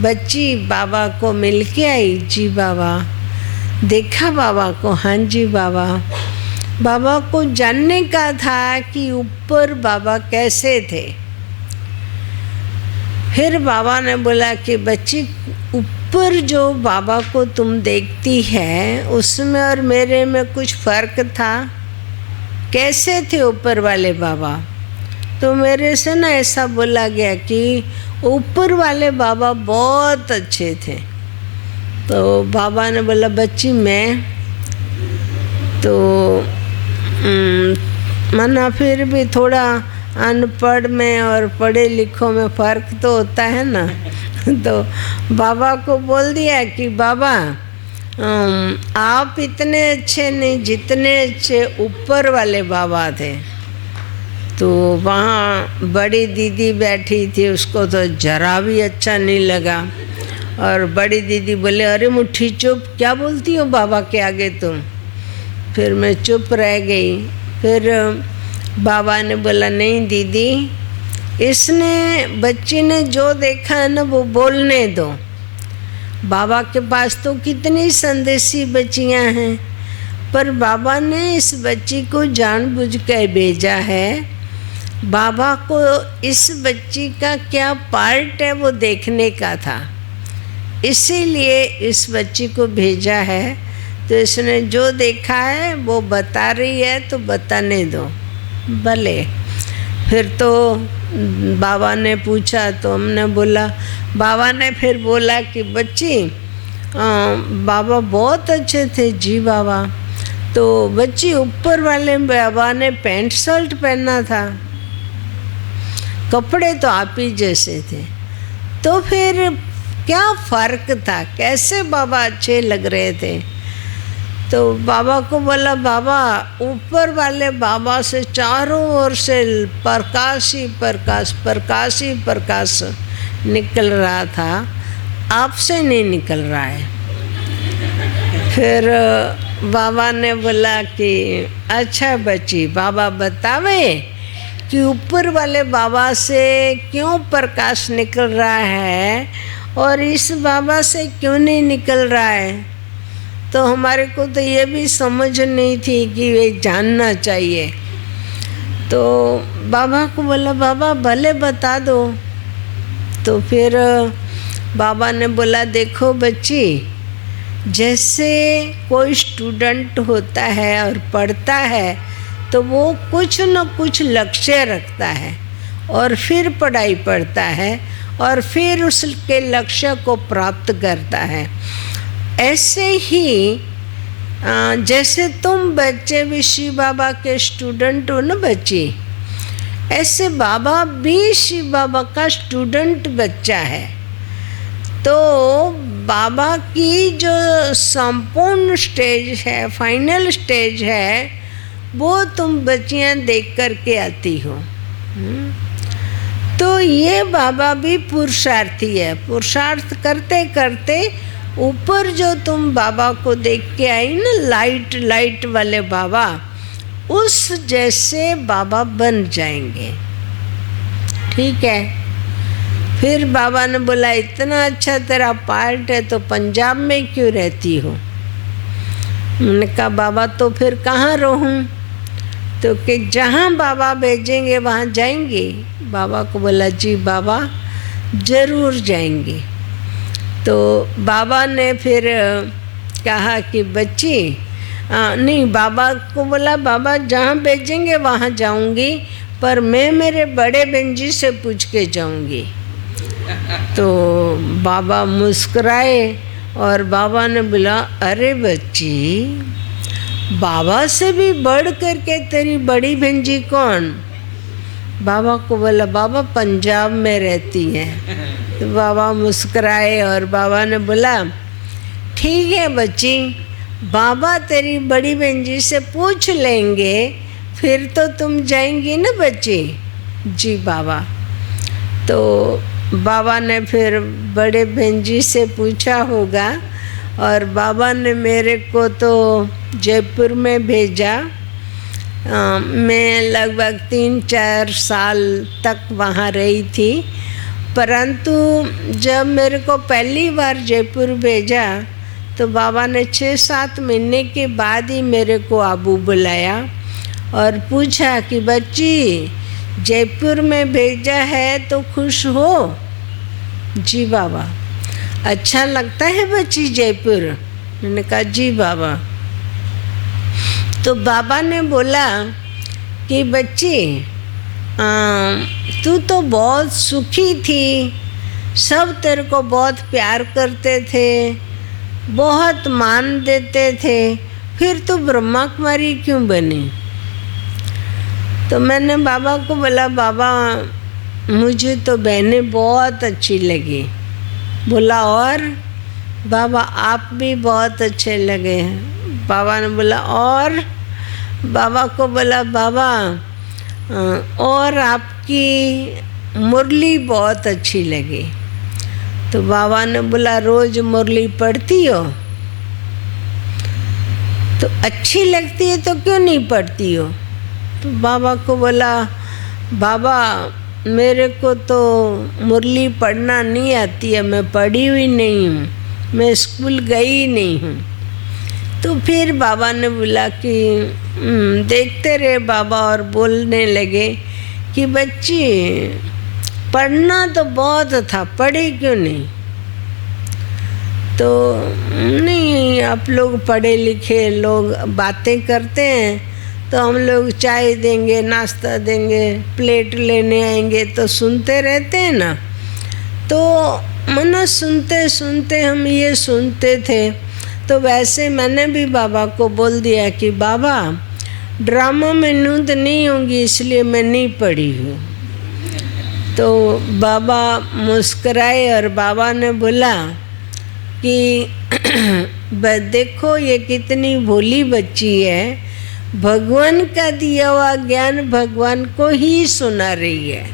बच्ची बाबा को मिल के आई। जी बाबा। देखा बाबा को। हाँ जी बाबा। बाबा को जानने का था कि ऊपर बाबा कैसे थे। फिर बाबा ने बोला कि बच्ची, ऊपर जो बाबा को तुम देखती है उसमें और मेरे में कुछ फर्क था? कैसे थे ऊपर वाले बाबा? तो मेरे से ना ऐसा बोला गया कि ऊपर वाले बाबा बहुत अच्छे थे। तो बाबा ने बोला बच्ची मैं तो मना फिर भी थोड़ा अनपढ़ में और पढ़े लिखों में फ़र्क तो होता है ना। तो बाबा को बोल दिया कि बाबा आप इतने अच्छे नहीं जितने अच्छे ऊपर वाले बाबा थे। तो वहाँ बड़ी दीदी बैठी थी, उसको तो जरा भी अच्छा नहीं लगा। और बड़ी दीदी बोले अरे मुट्ठी चुप, क्या बोलती हो बाबा के आगे तुम? फिर मैं चुप रह गई। फिर बाबा ने बोला नहीं दीदी, इसने बच्ची ने जो देखा है ना वो बोलने दो। बाबा के पास तो कितनी संदेशी बच्चियां हैं, पर बाबा ने इस बच्ची को जानबूझ कर भेजा है। बाबा को इस बच्ची का क्या पार्ट है वो देखने का था, इसीलिए इस बच्ची को भेजा है। तो इसने जो देखा है वो बता रही है तो बताने दो भले। फिर तो बाबा ने पूछा तो हमने बोला, बाबा ने फिर बोला कि बच्ची बाबा बहुत अच्छे थे। जी बाबा। तो बच्ची ऊपर वाले बाबा ने पैंट शर्ट पहना था, कपड़े तो आप ही जैसे थे, तो फिर क्या फ़र्क था? कैसे बाबा अच्छे लग रहे थे? तो बाबा को बोला बाबा ऊपर वाले बाबा से चारों ओर से प्रकाश ही प्रकाश, प्रकाश ही प्रकाश निकल रहा था, आपसे नहीं निकल रहा है। फिर बाबा ने बोला कि अच्छा बच्ची, बाबा बतावे कि ऊपर वाले बाबा से क्यों प्रकाश निकल रहा है और इस बाबा से क्यों नहीं निकल रहा है। तो हमारे को तो ये भी समझ नहीं थी कि ये जानना चाहिए। तो बाबा को बोला बाबा भले बता दो। तो फिर बाबा ने बोला देखो बच्ची, जैसे कोई स्टूडेंट होता है और पढ़ता है तो वो कुछ न कुछ लक्ष्य रखता है और फिर पढ़ाई पढ़ता है और फिर उसके लक्ष्य को प्राप्त करता है। ऐसे ही जैसे तुम बच्चे भी शिव बाबा के स्टूडेंट हो ना बच्ची, ऐसे बाबा भी शिव बाबा का स्टूडेंट बच्चा है। तो बाबा की जो संपूर्ण स्टेज है, फाइनल स्टेज है, वो तुम बच्चियां देख कर के आती हो। तो ये बाबा भी पुरुषार्थी है। पुरुषार्थ करते करते ऊपर जो तुम बाबा को देख के आई ना, लाइट लाइट वाले बाबा, उस जैसे बाबा बन जाएंगे। ठीक है। फिर बाबा ने बोला इतना अच्छा तेरा पार्ट है तो पंजाब में क्यों रहती हो? मैंने कहा बाबा तो फिर कहाँ रहूँ? तो कि जहाँ बाबा भेजेंगे वहाँ जाएंगे। बाबा को बोला जी बाबा ज़रूर जाएंगे। तो बाबा ने फिर कहा कि बच्ची नहीं, बाबा को बोला बाबा जहाँ भेजेंगे वहाँ जाऊँगी, पर मैं मेरे बड़े बहन जी से पूछ के जाऊँगी। तो बाबा मुस्कुराए और बाबा ने बोला अरे बच्ची, बाबा से भी बढ़ करके तेरी बड़ी बहन जी कौन? बाबा को बोला बाबा पंजाब में रहती है। तो बाबा मुस्कुराए और बाबा ने बोला ठीक है बच्ची, बाबा तेरी बड़ी बहन जी से पूछ लेंगे, फिर तो तुम जाएंगी ना बच्ची। जी बाबा। तो बाबा ने फिर बड़े बहन जी से पूछा होगा और बाबा ने मेरे को तो जयपुर में भेजा। मैं लगभग 3-4 साल तक वहाँ रही थी परंतु जब मेरे को पहली बार जयपुर भेजा तो बाबा ने 6-7 महीने के बाद ही मेरे को आबू बुलाया और पूछा कि बच्ची जयपुर में भेजा है तो खुश हो? जी बाबा। अच्छा लगता है बच्ची जयपुर? मैंने कहा जी बाबा। तो बाबा ने बोला कि बच्ची तू तो बहुत सुखी थी, सब तेरे को बहुत प्यार करते थे, बहुत मान देते थे, फिर तू ब्रह्मा कुमारी क्यों बनी? तो मैंने बाबा को बोला बाबा मुझे तो बहनें बहुत अच्छी लगी। बोला और? बाबा आप भी बहुत अच्छे लगे। बाबा ने बोला और? बाबा को बोला बाबा और आपकी मुरली बहुत अच्छी लगी। तो बाबा ने बोला रोज मुरली पढ़ती हो? तो अच्छी लगती है तो क्यों नहीं पढ़ती हो? तो बाबा को बोला बाबा मेरे को तो मुरली पढ़ना नहीं आती है, मैं पढ़ी हुई नहीं हूँ, मैं स्कूल गई नहीं हूँ। तो फिर बाबा ने बोला कि देखते रहे बाबा और बोलने लगे कि बच्ची पढ़ना तो बहुत था, पढ़े क्यों नहीं? तो नहीं, आप लोग पढ़े लिखे लोग बातें करते हैं तो हम लोग चाय देंगे, नाश्ता देंगे, प्लेट लेने आएंगे तो सुनते रहते हैं ना। तो मना सुनते सुनते हम ये सुनते थे। तो वैसे मैंने भी बाबा को बोल दिया कि बाबा ड्रामा में नींद नहीं होगी इसलिए मैं नहीं पढ़ी हूँ। तो बाबा मुस्कराए और बाबा ने बोला कि देखो ये कितनी भोली बच्ची है, भगवान का दिया हुआ ज्ञान भगवान को ही सुना रही है।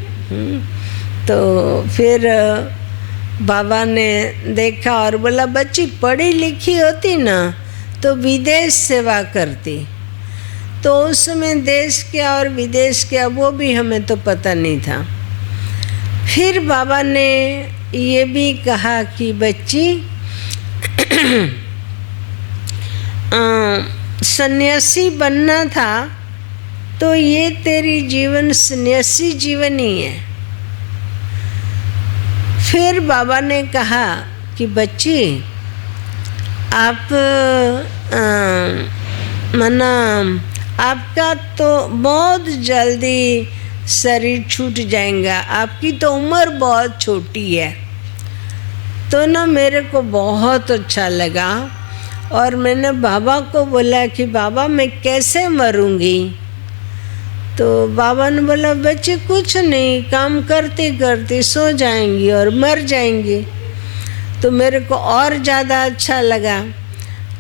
तो फिर बाबा ने देखा और बोला बच्ची पढ़ी लिखी होती ना तो विदेश सेवा करती। तो उस समय देश क्या और विदेश क्या वो भी हमें तो पता नहीं था। फिर बाबा ने ये भी कहा कि बच्ची सन्यासी बनना था तो ये तेरी जीवन सन्यासी जीवन ही है। फिर बाबा ने कहा कि बच्ची आप मना आपका तो बहुत जल्दी शरीर छूट जाएगा, आपकी तो उम्र बहुत छोटी है। तो ना मेरे को बहुत अच्छा लगा और मैंने बाबा को बोला कि बाबा मैं कैसे मरूंगी? तो बाबा ने बोला बच्चे कुछ नहीं, काम करते करते सो जाएंगी और मर जाएंगी। तो मेरे को और ज़्यादा अच्छा लगा।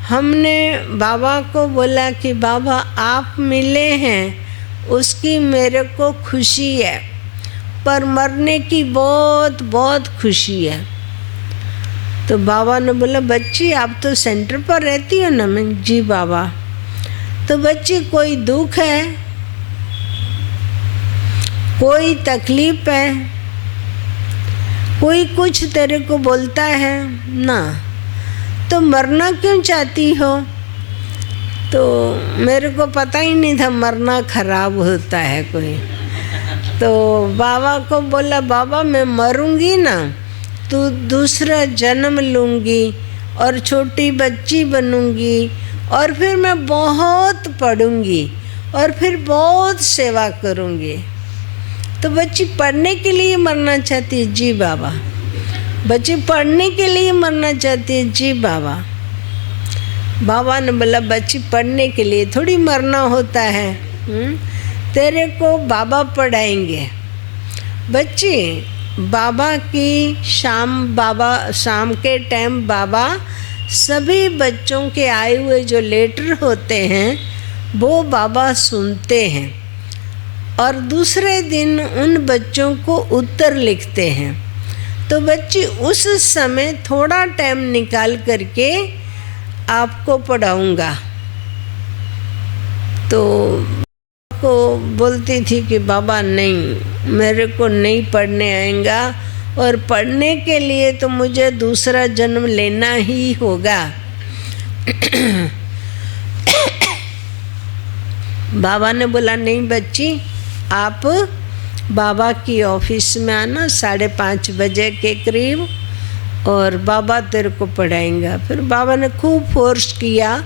हमने बाबा को बोला कि बाबा आप मिले हैं उसकी मेरे को खुशी है, पर मरने की बहुत बहुत खुशी है। तो बाबा ने बोला बच्ची आप तो सेंटर पर रहती हो ना? मैं जी बाबा। तो बच्ची कोई दुख है, कोई तकलीफ है, कोई कुछ तेरे को बोलता है ना, तो मरना क्यों चाहती हो? तो मेरे को पता ही नहीं था मरना खराब होता है कोई। तो बाबा को बोला बाबा मैं मरूंगी ना तो दूसरा जन्म लूँगी और छोटी बच्ची बनूंगी और फिर मैं बहुत पढ़ूंगी और फिर बहुत सेवा करूंगी। तो बच्ची पढ़ने के लिए मरना चाहती है? जी बाबा। बच्ची पढ़ने के लिए मरना चाहती है? जी बाबा। बाबा ने बोला बच्ची पढ़ने के लिए थोड़ी मरना होता है, तेरे को बाबा पढ़ाएंगे। बच्ची बाबा की शाम के टाइम बाबा सभी बच्चों के आए हुए जो लेटर होते हैं वो बाबा सुनते हैं और दूसरे दिन उन बच्चों को उत्तर लिखते हैं। तो बच्ची उस समय थोड़ा टाइम निकाल करके आपको पढ़ाऊँगा। तो को बोलती थी कि बाबा नहीं, मेरे को नहीं पढ़ने आएगा और पढ़ने के लिए तो मुझे दूसरा जन्म लेना ही होगा। बाबा ने बोला नहीं बच्ची, आप बाबा की ऑफिस में आना 5:30 बजे के करीब, और बाबा तेरे को पढ़ाएंगा। फिर बाबा ने खूब फोर्स किया,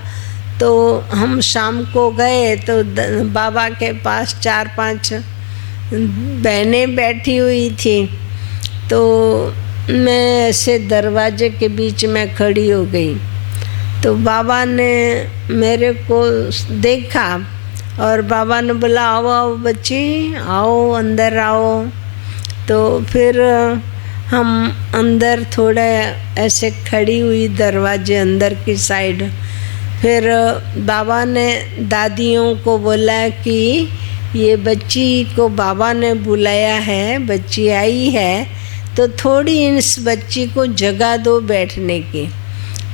तो हम शाम को गए तो बाबा के पास 4-5 बहनें बैठी हुई थी। तो मैं ऐसे दरवाजे के बीच में खड़ी हो गई, तो बाबा ने मेरे को देखा और बाबा ने बोला आओ आओ बच्ची, आओ अंदर आओ। तो फिर हम अंदर थोड़ा ऐसे खड़ी हुई दरवाजे अंदर की साइड। फिर बाबा ने दादियों को बोला कि ये बच्ची को बाबा ने बुलाया है, बच्ची आई है, तो थोड़ी इस बच्ची को जगह दो बैठने की।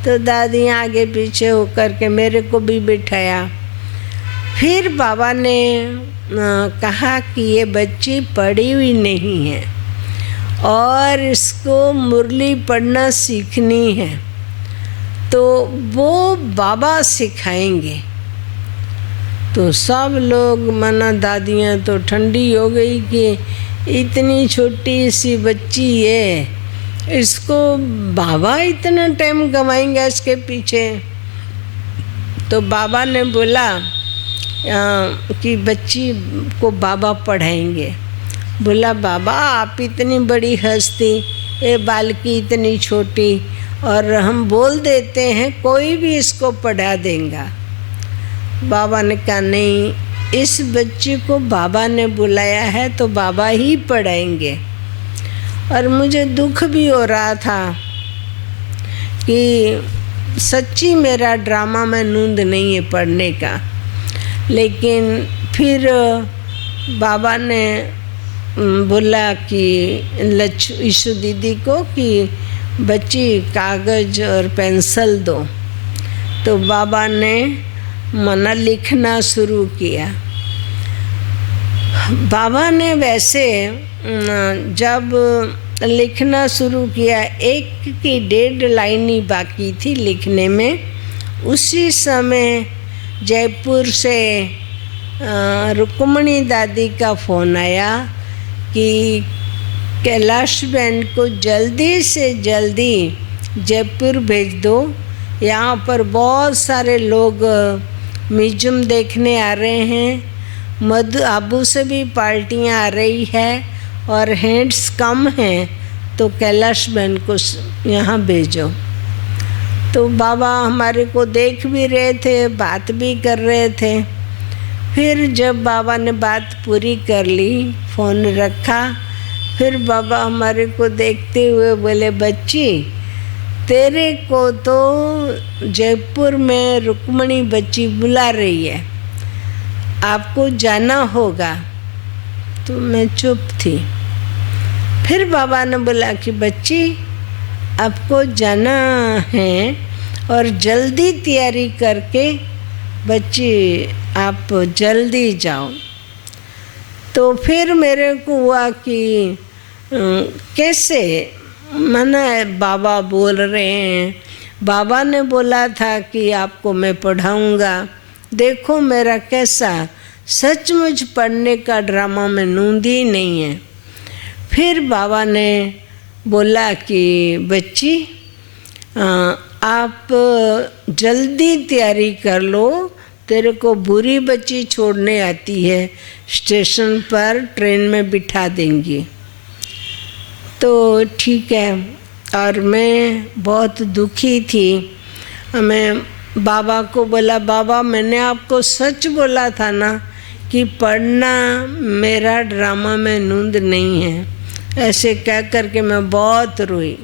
तो दादियाँ आगे पीछे होकर के मेरे को भी बिठाया। फिर बाबा ने कहा कि ये बच्ची पढ़ी हुई नहीं है और इसको मुरली पढ़ना सीखनी है, तो वो बाबा सिखाएंगे। तो सब लोग माना दादियाँ तो ठंडी हो गई कि इतनी छोटी सी बच्ची है, इसको बाबा इतना टाइम गवाएंगे इसके पीछे। तो बाबा ने बोला कि बच्ची को बाबा पढ़ाएंगे। बोला बाबा आप इतनी बड़ी हस्ती, ये बालकी इतनी छोटी, और हम बोल देते हैं कोई भी इसको पढ़ा देगा। बाबा ने कहा नहीं, इस बच्ची को बाबा ने बुलाया है तो बाबा ही पढ़ाएंगे। और मुझे दुख भी हो रहा था कि सच्ची मेरा ड्रामा में नूंद नहीं है पढ़ने का। लेकिन फिर बाबा ने बोला कि ईशु दीदी को कि बच्ची कागज़ और पेंसिल दो। तो बाबा ने मना लिखना शुरू किया। बाबा ने वैसे जब लिखना शुरू किया, 1 की 1.5 लाइन ही बाकी थी लिखने में, उसी समय जयपुर से रुक्मणी दादी का फ़ोन आया कि कैलाश बहन को जल्दी से जल्दी जयपुर भेज दो, यहाँ पर बहुत सारे लोग म्यूजियम देखने आ रहे हैं, मधु आबू से भी पार्टियाँ आ रही है और हैंड्स कम हैं, तो कैलाश बहन को यहाँ भेजो। तो बाबा हमारे को देख भी रहे थे, बात भी कर रहे थे। फिर जब बाबा ने बात पूरी कर ली, फ़ोन रखा, फिर बाबा हमारे को देखते हुए बोले बच्ची, तेरे को तो जयपुर में रुक्मणी बच्ची बुला रही है, आपको जाना होगा। तो मैं चुप थी। फिर बाबा ने बोला कि बच्ची आपको जाना है और जल्दी तैयारी करके बच्ची आप जल्दी जाओ। तो फिर मेरे को हुआ कि कैसे, मना बाबा बोल रहे हैं, बाबा ने बोला था कि आपको मैं पढ़ाऊँगा, देखो मेरा कैसा सचमुच पढ़ने का ड्रामा में नूंद ही नहीं है। फिर बाबा ने बोला कि बच्ची आप जल्दी तैयारी कर लो, तेरे को बुरी बच्ची छोड़ने आती है, स्टेशन पर ट्रेन में बिठा देंगी। तो ठीक है। और मैं बहुत दुखी थी। मैं बाबा को बोला बाबा मैंने आपको सच बोला था ना कि पढ़ना मेरा ड्रामा में नूंद नहीं है। ऐसे कह कर के मैं बहुत रोई।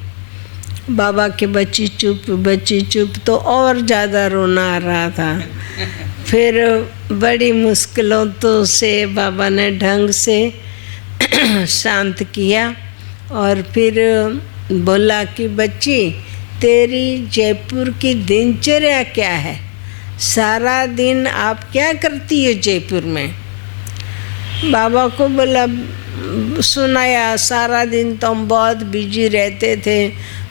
बाबा के बच्ची चुप तो और ज़्यादा रोना आ रहा था। फिर बड़ी मुश्किलों तो से बाबा ने ढंग से शांत किया और फिर बोला कि बच्ची तेरी जयपुर की दिनचर्या क्या है, सारा दिन आप क्या करती हो जयपुर में। बाबा को बोला सुनाया। सारा दिन तो हम बहुत बिजी रहते थे।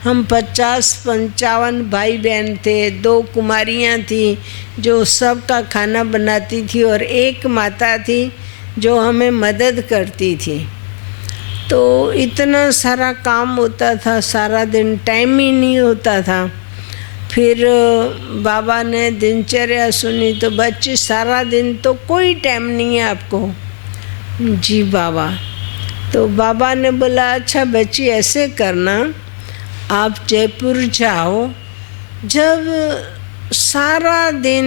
हम 50-55 भाई बहन थे। 2 कुमारियाँ थी जो सबका खाना बनाती थी और एक माता थी जो हमें मदद करती थी। तो इतना सारा काम होता था, सारा दिन टाइम ही नहीं होता था। फिर बाबा ने दिनचर्या सुनी तो बच्ची सारा दिन तो कोई टाइम नहीं है आपको। जी बाबा। तो बाबा ने बोला अच्छा बच्ची ऐसे करना, आप जयपुर जाओ, जब सारा दिन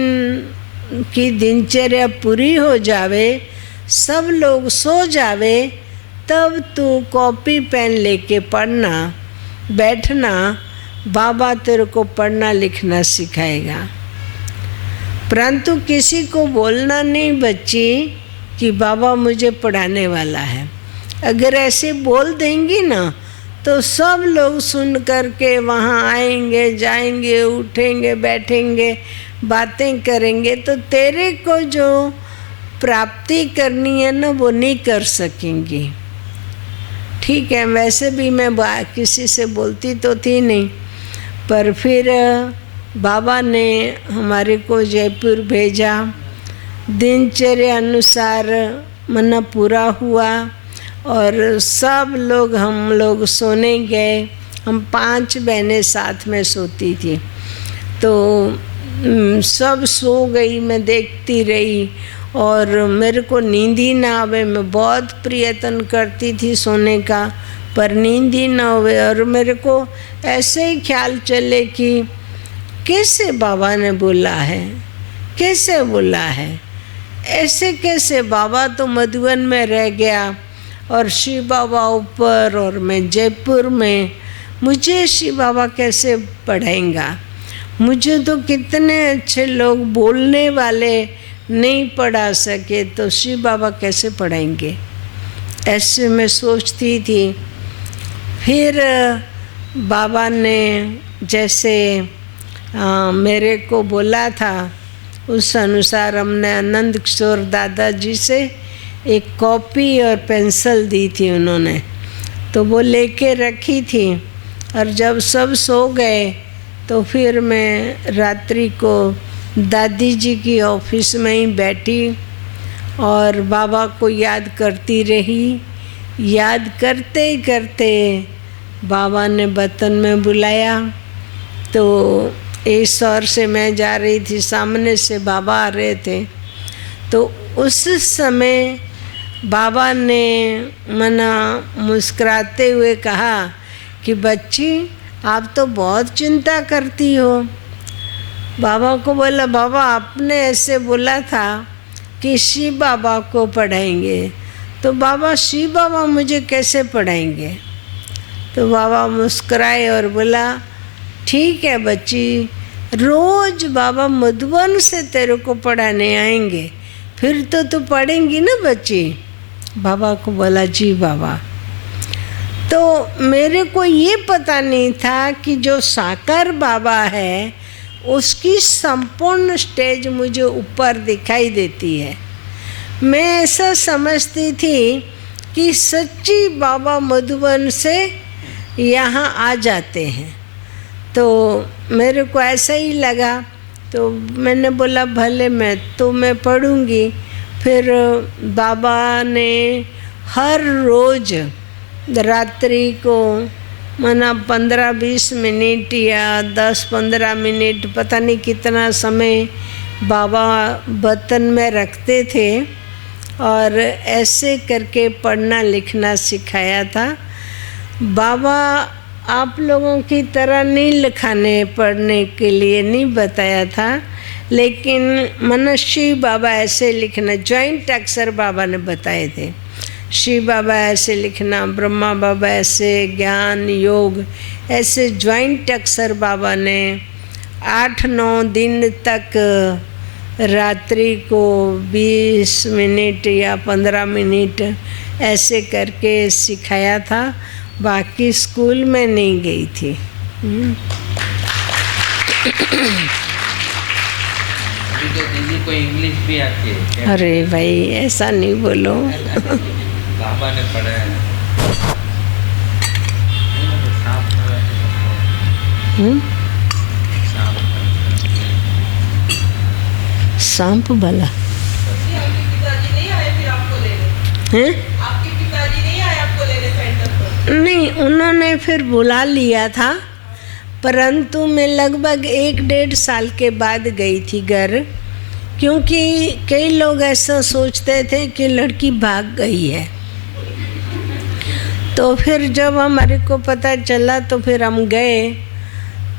की दिनचर्या पूरी हो जावे, सब लोग सो जावे, तब तू कॉपी पेन लेके पढ़ना, बैठना, बाबा तेरे को पढ़ना लिखना सिखाएगा। परंतु किसी को बोलना नहीं बच्ची कि बाबा मुझे पढ़ाने वाला है। अगर ऐसे बोल देंगी ना तो सब लोग सुन करके वहाँ आएंगे, जाएंगे, उठेंगे, बैठेंगे, बातें करेंगे, तो तेरे को जो प्राप्ति करनी है ना वो नहीं कर सकेंगी। ठीक है, वैसे भी मैं किसी से बोलती तो थी नहीं, पर फिर बाबा ने हमारे को जयपुर भेजा। दिनचर्या अनुसार मना पूरा हुआ और सब लोग हम लोग सोने गए। हम 5 बहनें साथ में सोती थी। तो सब सो गई, मैं देखती रही और मेरे को नींद ही ना आवे। मैं बहुत प्रयत्न करती थी सोने का, पर नींद ही ना आवे। और मेरे को ऐसे ही ख्याल चले कि कैसे बाबा ने बोला है, कैसे बोला है, ऐसे कैसे। बाबा तो मधुबन में रह गया और शिव बाबा ऊपर और मैं जयपुर में, मुझे शिव बाबा कैसे पढ़ाएंगा। मुझे तो कितने अच्छे लोग बोलने वाले नहीं पढ़ा सके, तो शिव बाबा कैसे पढ़ाएंगे, ऐसे मैं सोचती थी। फिर बाबा ने जैसे मेरे को बोला था उस अनुसार हमने आनंद किशोर दादाजी से एक कॉपी और पेंसिल दी थी उन्होंने, तो वो लेके रखी थी। और जब सब सो गए तो फिर मैं रात्रि को दादी जी की ऑफिस में ही बैठी और बाबा को याद करती रही। याद करते करते बाबा ने बतन में बुलाया, तो इस ओर से मैं जा रही थी, सामने से बाबा आ रहे थे। तो उस समय बाबा ने मना मुस्कुराते हुए कहा कि बच्ची आप तो बहुत चिंता करती हो। बाबा को बोला बाबा आपने ऐसे बोला था कि शिव बाबा को पढ़ाएंगे, तो बाबा शिव बाबा मुझे कैसे पढ़ाएंगे। तो बाबा मुस्कुराए और बोला ठीक है बच्ची, रोज बाबा मधुबन से तेरे को पढ़ाने आएंगे, फिर तो तू पढ़ेंगी ना बच्ची। बाबा को बोला जी बाबा। तो मेरे को ये पता नहीं था कि जो साकार बाबा है उसकी संपूर्ण स्टेज मुझे ऊपर दिखाई देती है। मैं ऐसा समझती थी कि सच्ची बाबा मधुबन से यहाँ आ जाते हैं, तो मेरे को ऐसा ही लगा। तो मैंने बोला भले मैं पढ़ूंगी। फिर बाबा ने हर रोज़ रात्रि को मना 15-20 मिनट या 10-15 मिनट, पता नहीं कितना समय बाबा बतन में रखते थे और ऐसे करके पढ़ना लिखना सिखाया था। बाबा आप लोगों की तरह नहीं लिखाने पढ़ने के लिए नहीं बताया था, लेकिन मन शिव बाबा ऐसे लिखना, जॉइंट अक्षर बाबा ने बताए थे। शिव बाबा ऐसे लिखना, ब्रह्मा बाबा ऐसे, ज्ञान योग ऐसे जॉइंट अक्षर बाबा ने 8-9 दिन तक रात्रि को 20 मिनट या 15 मिनट ऐसे करके सिखाया था। बाकी स्कूल में नहीं गई थी। तो दीदी को इंग्लिश भी आती है? अरे भाई ऐसा नहीं बोलो। बाबा ने पढ़े हैं। सांप वाला आपके पिताजी नहीं आए फिर आपको लेने? हैं? आपके पिताजी नहीं आए आपको लेने सेंटर पर? नहीं, उन्होंने फिर बुला लिया था, परंतु मैं लगभग 1-1.5 साल के बाद गई थी घर, क्योंकि कई लोग ऐसा सोचते थे कि लड़की भाग गई है। तो फिर जब हमारे को पता चला तो फिर हम गए,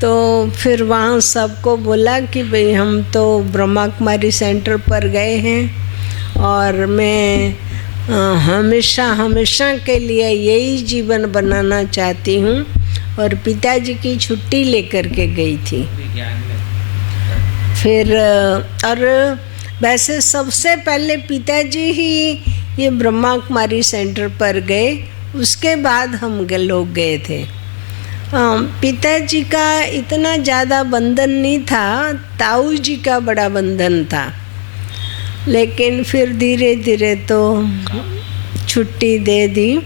तो फिर वहाँ सबको बोला कि भाई हम तो ब्रह्मा कुमारी सेंटर पर गए हैं और मैं हमेशा हमेशा के लिए यही जीवन बनाना चाहती हूँ, और पिताजी की छुट्टी लेकर के गई थी। फिर और वैसे सबसे पहले पिताजी ही ये ब्रह्मा कुमारी सेंटर पर गए, उसके बाद हम लोग गए थे। पिताजी का इतना ज़्यादा बंधन नहीं था, ताऊ जी का बड़ा बंधन था, लेकिन फिर धीरे धीरे तो छुट्टी दे दी।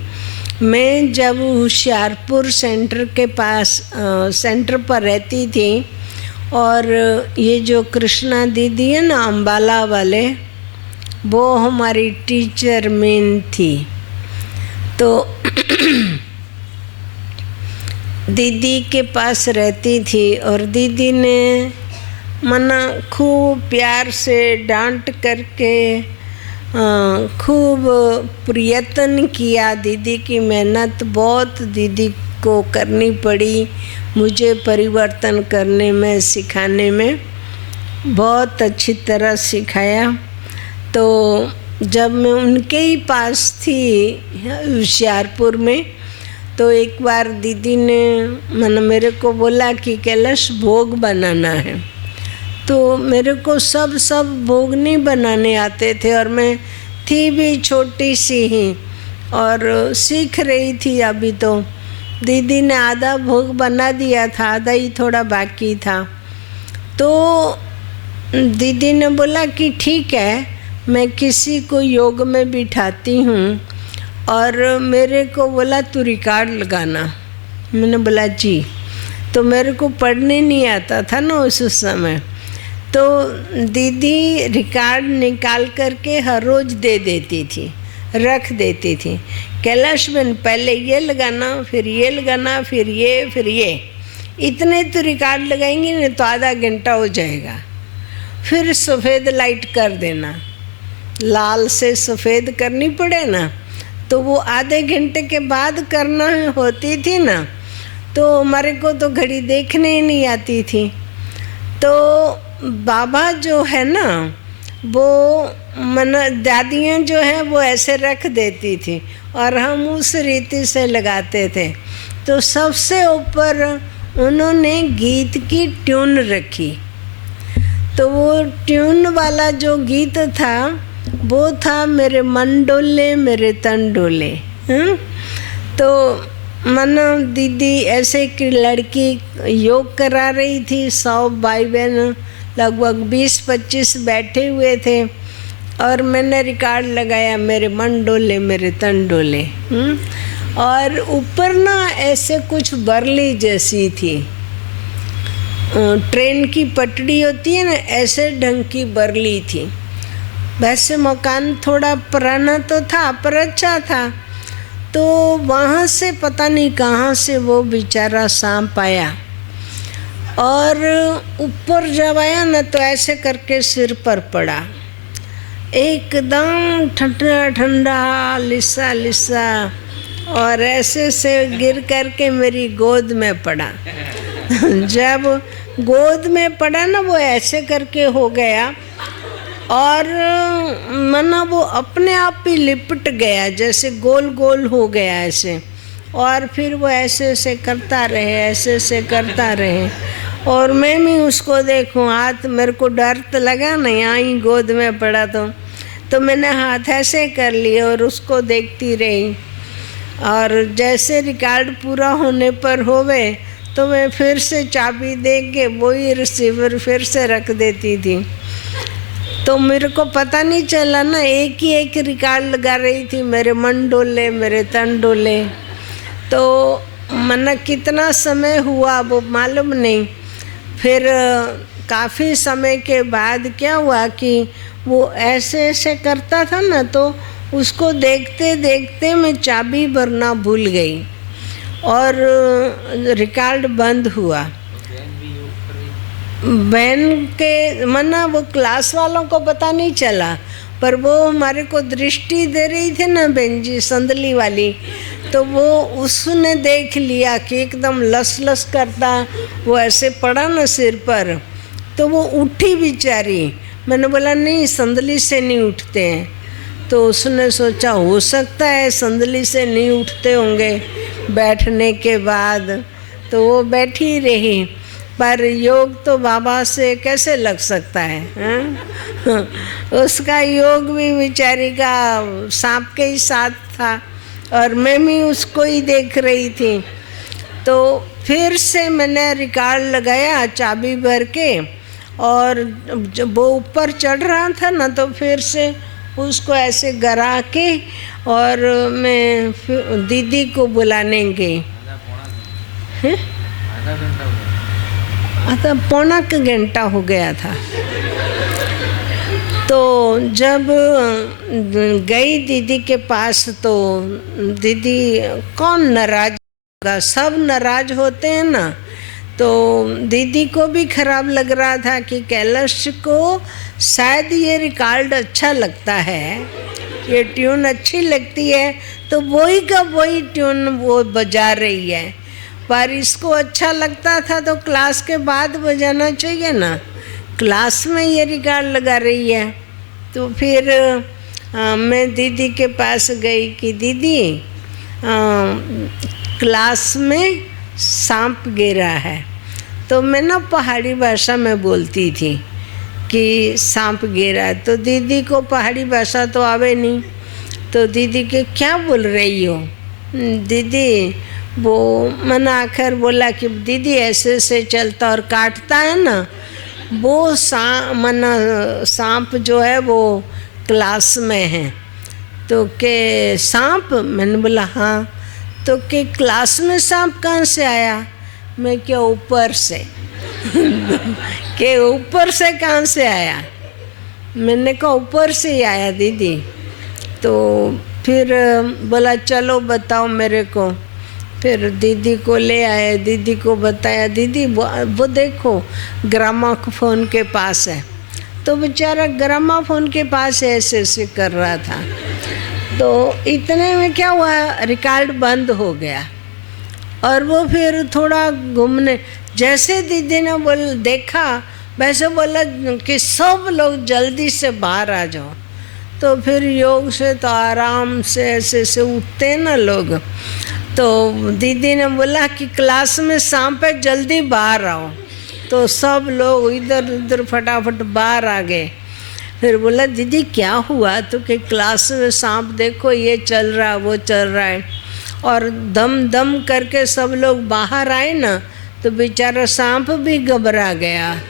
मैं जब होशियारपुर सेंटर के पास सेंटर पर रहती थी, और ये जो कृष्णा दीदी है ना अम्बाला वाले, वो हमारी टीचर मेन थी। तो दीदी के पास रहती थी, और दीदी ने मना खूब प्यार से डांट करके खूब प्रयत्न किया। दीदी की मेहनत बहुत दीदी को करनी पड़ी, मुझे परिवर्तन करने में, सिखाने में बहुत अच्छी तरह सिखाया। तो जब मैं उनके ही पास थी होशियारपुर में, तो एक बार दीदी ने मेरे को बोला कि कैलाश भोग बनाना है। तो मेरे को सब भोग नहीं बनाने आते थे, और मैं थी भी छोटी सी ही और सीख रही थी अभी। तो दीदी ने आधा भोग बना दिया था, आधा ही थोड़ा बाकी था। तो दीदी ने बोला कि ठीक है, मैं किसी को योग में बिठाती हूँ, और मेरे को बोला तू रिकॉर्ड लगाना। मैंने बोला जी। तो मेरे को पढ़ने नहीं आता था ना उस समय, तो दीदी रिकॉर्ड निकाल करके हर रोज़ दे देती थी, रख देती थी। कैलाश बहन पहले ये लगाना, फिर ये लगाना, फिर ये इतने तो रिकॉर्ड लगाएंगे ना तो आधा घंटा हो जाएगा। फिर सफ़ेद लाइट कर देना, लाल से सफ़ेद करनी पड़े ना, तो वो आधे घंटे के बाद करना होती थी ना, तो हमारे को तो घड़ी देखने ही नहीं आती थी। तो बाबा जो है ना, वो दादियाँ जो हैं वो ऐसे रख देती थी, और हम उस रीति से लगाते थे। तो सबसे ऊपर उन्होंने गीत की ट्यून रखी, तो वो ट्यून वाला जो गीत था वो था मेरे मन डोले मेरे तन डोले। तो दीदी ऐसे कि लड़की योग करा रही थी, 100 भाई बहन लगभग 20-25 बैठे हुए थे, और मैंने रिकॉर्ड लगाया मेरे मन डोले मेरे तन डोले। और ऊपर ना ऐसे कुछ बरली जैसी थी, ट्रेन की पटड़ी होती है ना, ऐसे ढंग की बरली थी। वैसे मकान थोड़ा पुराना तो था पर अच्छा था। तो वहाँ से पता नहीं कहाँ से वो बेचारा सांप आया, और ऊपर जब आया ना तो ऐसे करके सिर पर पड़ा, एकदम ठंडा ठंडा लिसा लिसा, और ऐसे से गिर करके मेरी गोद में पड़ा। जब गोद में पड़ा ना, वो ऐसे करके हो गया, और वो अपने आप ही लिपट गया, जैसे गोल गोल हो गया ऐसे। और फिर वो ऐसे से करता रहे, ऐसे से करता रहे, और मैं भी उसको देखूं। हाथ मेरे को डर तो लगा ना, यहाँ ही गोद में पड़ा, तो मैंने हाथ ऐसे कर लिए और उसको देखती रही। और जैसे रिकॉर्ड पूरा होने पर होवे तो मैं फिर से चाबी दे के वही रिसीवर फिर से रख देती थी। तो मेरे को पता नहीं चला ना, एक ही एक रिकॉर्ड लगा रही थी, मेरे मन डोले, मेरे तन डोले। तो मना कितना समय हुआ वो मालूम नहीं। फिर काफ़ी समय के बाद क्या हुआ कि वो ऐसे ऐसे करता था ना, तो उसको देखते देखते मैं चाबी भरना भूल गई और रिकॉर्ड बंद हुआ। बहन के मना वो क्लास वालों को पता नहीं चला, पर वो हमारे को दृष्टि दे रही थी ना बहन जी, संदली वाली, तो वो उसने देख लिया कि एकदम लस लस करता वो ऐसे पड़ा ना सिर पर, तो वो उठी बेचारी। मैंने बोला नहीं, संदली से नहीं उठते हैं। तो उसने सोचा हो सकता है संदली से नहीं उठते होंगे बैठने के बाद, तो वो बैठी रही। पर योग तो बाबा से कैसे लग सकता है, हाँ? उसका योग भी बेचारी का सांप के ही साथ था और मैं भी उसको ही देख रही थी। तो फिर से मैंने रिकॉर्ड लगाया चाबी भर के, और जब वो ऊपर चढ़ रहा था ना, तो फिर से उसको ऐसे गिरा के और मैं दीदी को बुलाने गई। आधा पौना का घंटा हो गया था। तो जब गई दीदी के पास, तो दीदी कौन नाराज होगा, सब नाराज होते हैं ना। तो दीदी को भी खराब लग रहा था कि कैलाश को शायद ये रिकॉर्ड अच्छा लगता है, ये ट्यून अच्छी लगती है, तो वही का वही ट्यून वो बजा रही है। पर इसको अच्छा लगता था तो क्लास के बाद बजाना चाहिए ना, क्लास में ये रिकॉर्ड लगा रही है। तो फिर मैं दीदी के पास गई कि दीदी क्लास में सांप गिरा है। तो मैं ना पहाड़ी भाषा में बोलती थी कि सांप गिरा है, तो दीदी को पहाड़ी भाषा तो आवे नहीं। तो दीदी के क्या बोल रही हो दीदी, वो मैंने आखिर बोला कि दीदी ऐसे से चलता और काटता है ना, वो सांप जो है वो क्लास में है। तो के सांप, मैंने बोला हाँ। तो के क्लास में सांप कहाँ से आया? मैं क्या ऊपर से के ऊपर से कहाँ से आया? मैंने कहा ऊपर से ही आया दीदी। तो फिर बोला चलो बताओ मेरे को। फिर दीदी को ले आए, दीदी को बताया, दीदी वो देखो ग्रामाफोन के पास है। तो बेचारा ग्रामाफोन के पास ऐसे ऐसे कर रहा था। तो इतने में क्या हुआ, रिकॉर्ड बंद हो गया और वो फिर थोड़ा घूमने, जैसे दीदी ने देखा वैसे बोला कि सब लोग जल्दी से बाहर आ जाओ। तो फिर योग से तो आराम से ऐसे ऐसे उठते हैं ना लोग। तो दीदी ने बोला कि क्लास में सांप है, जल्दी बाहर आओ। तो सब लोग इधर उधर फटाफट बाहर आ गए। फिर बोला दीदी क्या हुआ? तो कि क्लास में सांप देखो, ये चल रहा है वो चल रहा है। और दम दम करके सब लोग बाहर आए ना, तो बेचारा सांप भी घबरा गया।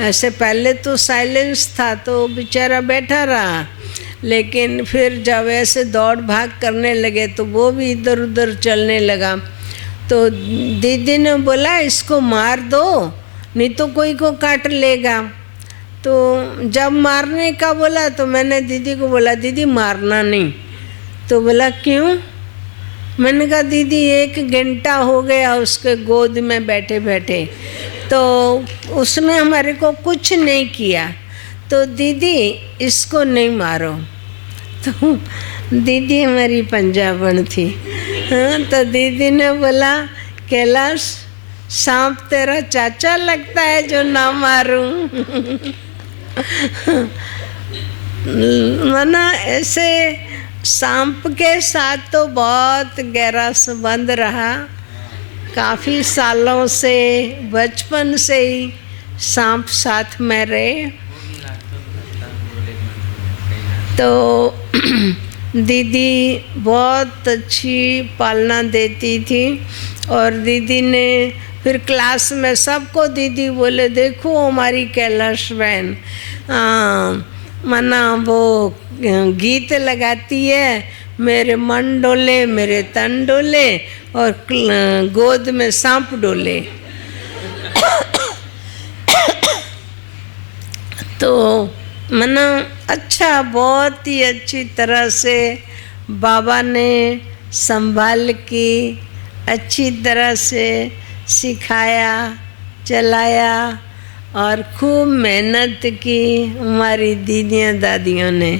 ऐसे पहले तो साइलेंस था तो बेचारा बैठा रहा, लेकिन फिर जब ऐसे दौड़ भाग करने लगे तो वो भी इधर उधर चलने लगा। तो दीदी ने बोला इसको मार दो, नहीं तो कोई को काट लेगा। तो जब मारने का बोला तो मैंने दीदी को बोला दीदी मारना नहीं। तो बोला क्यों? मैंने कहा दीदी 1 घंटा हो गया उसके गोद में बैठे बैठे, तो उसने हमारे को कुछ नहीं किया, तो दीदी इसको नहीं मारो। तो दीदी हमारी पंजाबन थी। हाँ, तो दीदी ने बोला कैलाश सांप तेरा चाचा लगता है जो ना मारूं। मना ऐसे सांप के साथ तो बहुत गहरा संबंध रहा, काफ़ी सालों से, बचपन से ही सांप साथ में रहे। तो दीदी बहुत अच्छी पालना देती थी और दीदी ने फिर क्लास में सबको दीदी बोले देखो हमारी कैलाश बहन मना वो गीत लगाती है, मेरे मन डोले मेरे तन डोले और गोद में सांप डोले। तो मना अच्छा, बहुत ही अच्छी तरह से बाबा ने संभाल की, अच्छी तरह से सिखाया, चलाया और खूब मेहनत की हमारी दीदियाँ दादियों ने।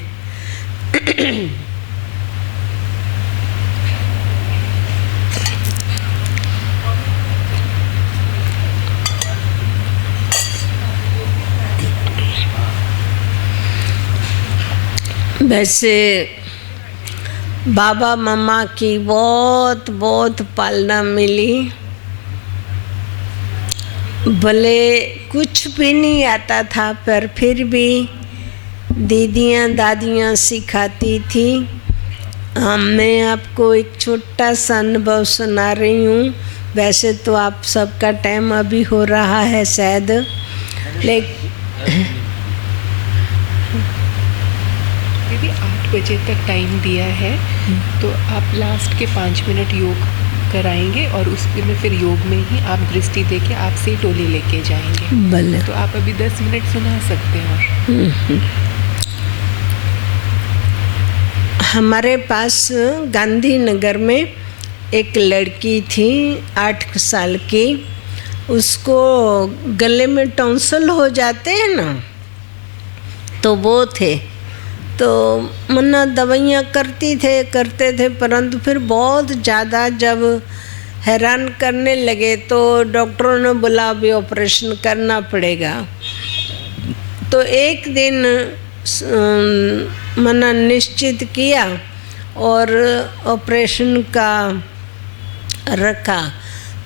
वैसे बाबा मम्मा की बहुत बहुत पालना मिली। भले कुछ भी नहीं आता था पर फिर भी दीदियाँ दादियाँ सिखाती थी। मैं आपको एक छोटा सा अनुभव सुना रही हूँ। वैसे तो आप सबका टाइम अभी हो रहा है शायद, लेकिन दीदी 8 बजे तक टाइम दिया है, तो आप लास्ट के 5 मिनट योग कराएंगे और उसमें फिर योग में ही आप दृष्टि देके आपसे टोली लेके जाएंगे। भले। तो आप अभी 10 मिनट सुना सकते हैं। हमारे पास गांधीनगर में एक लड़की थी 8 साल की। उसको गले में टॉन्सिल हो जाते हैं ना, तो वो थे। तो मन्ना दवाइयाँ करते थे, परंतु फिर बहुत ज़्यादा जब हैरान करने लगे तो डॉक्टरों ने बोला अभी ऑपरेशन करना पड़ेगा। तो एक दिन मन्ना निश्चित किया और ऑपरेशन का रखा।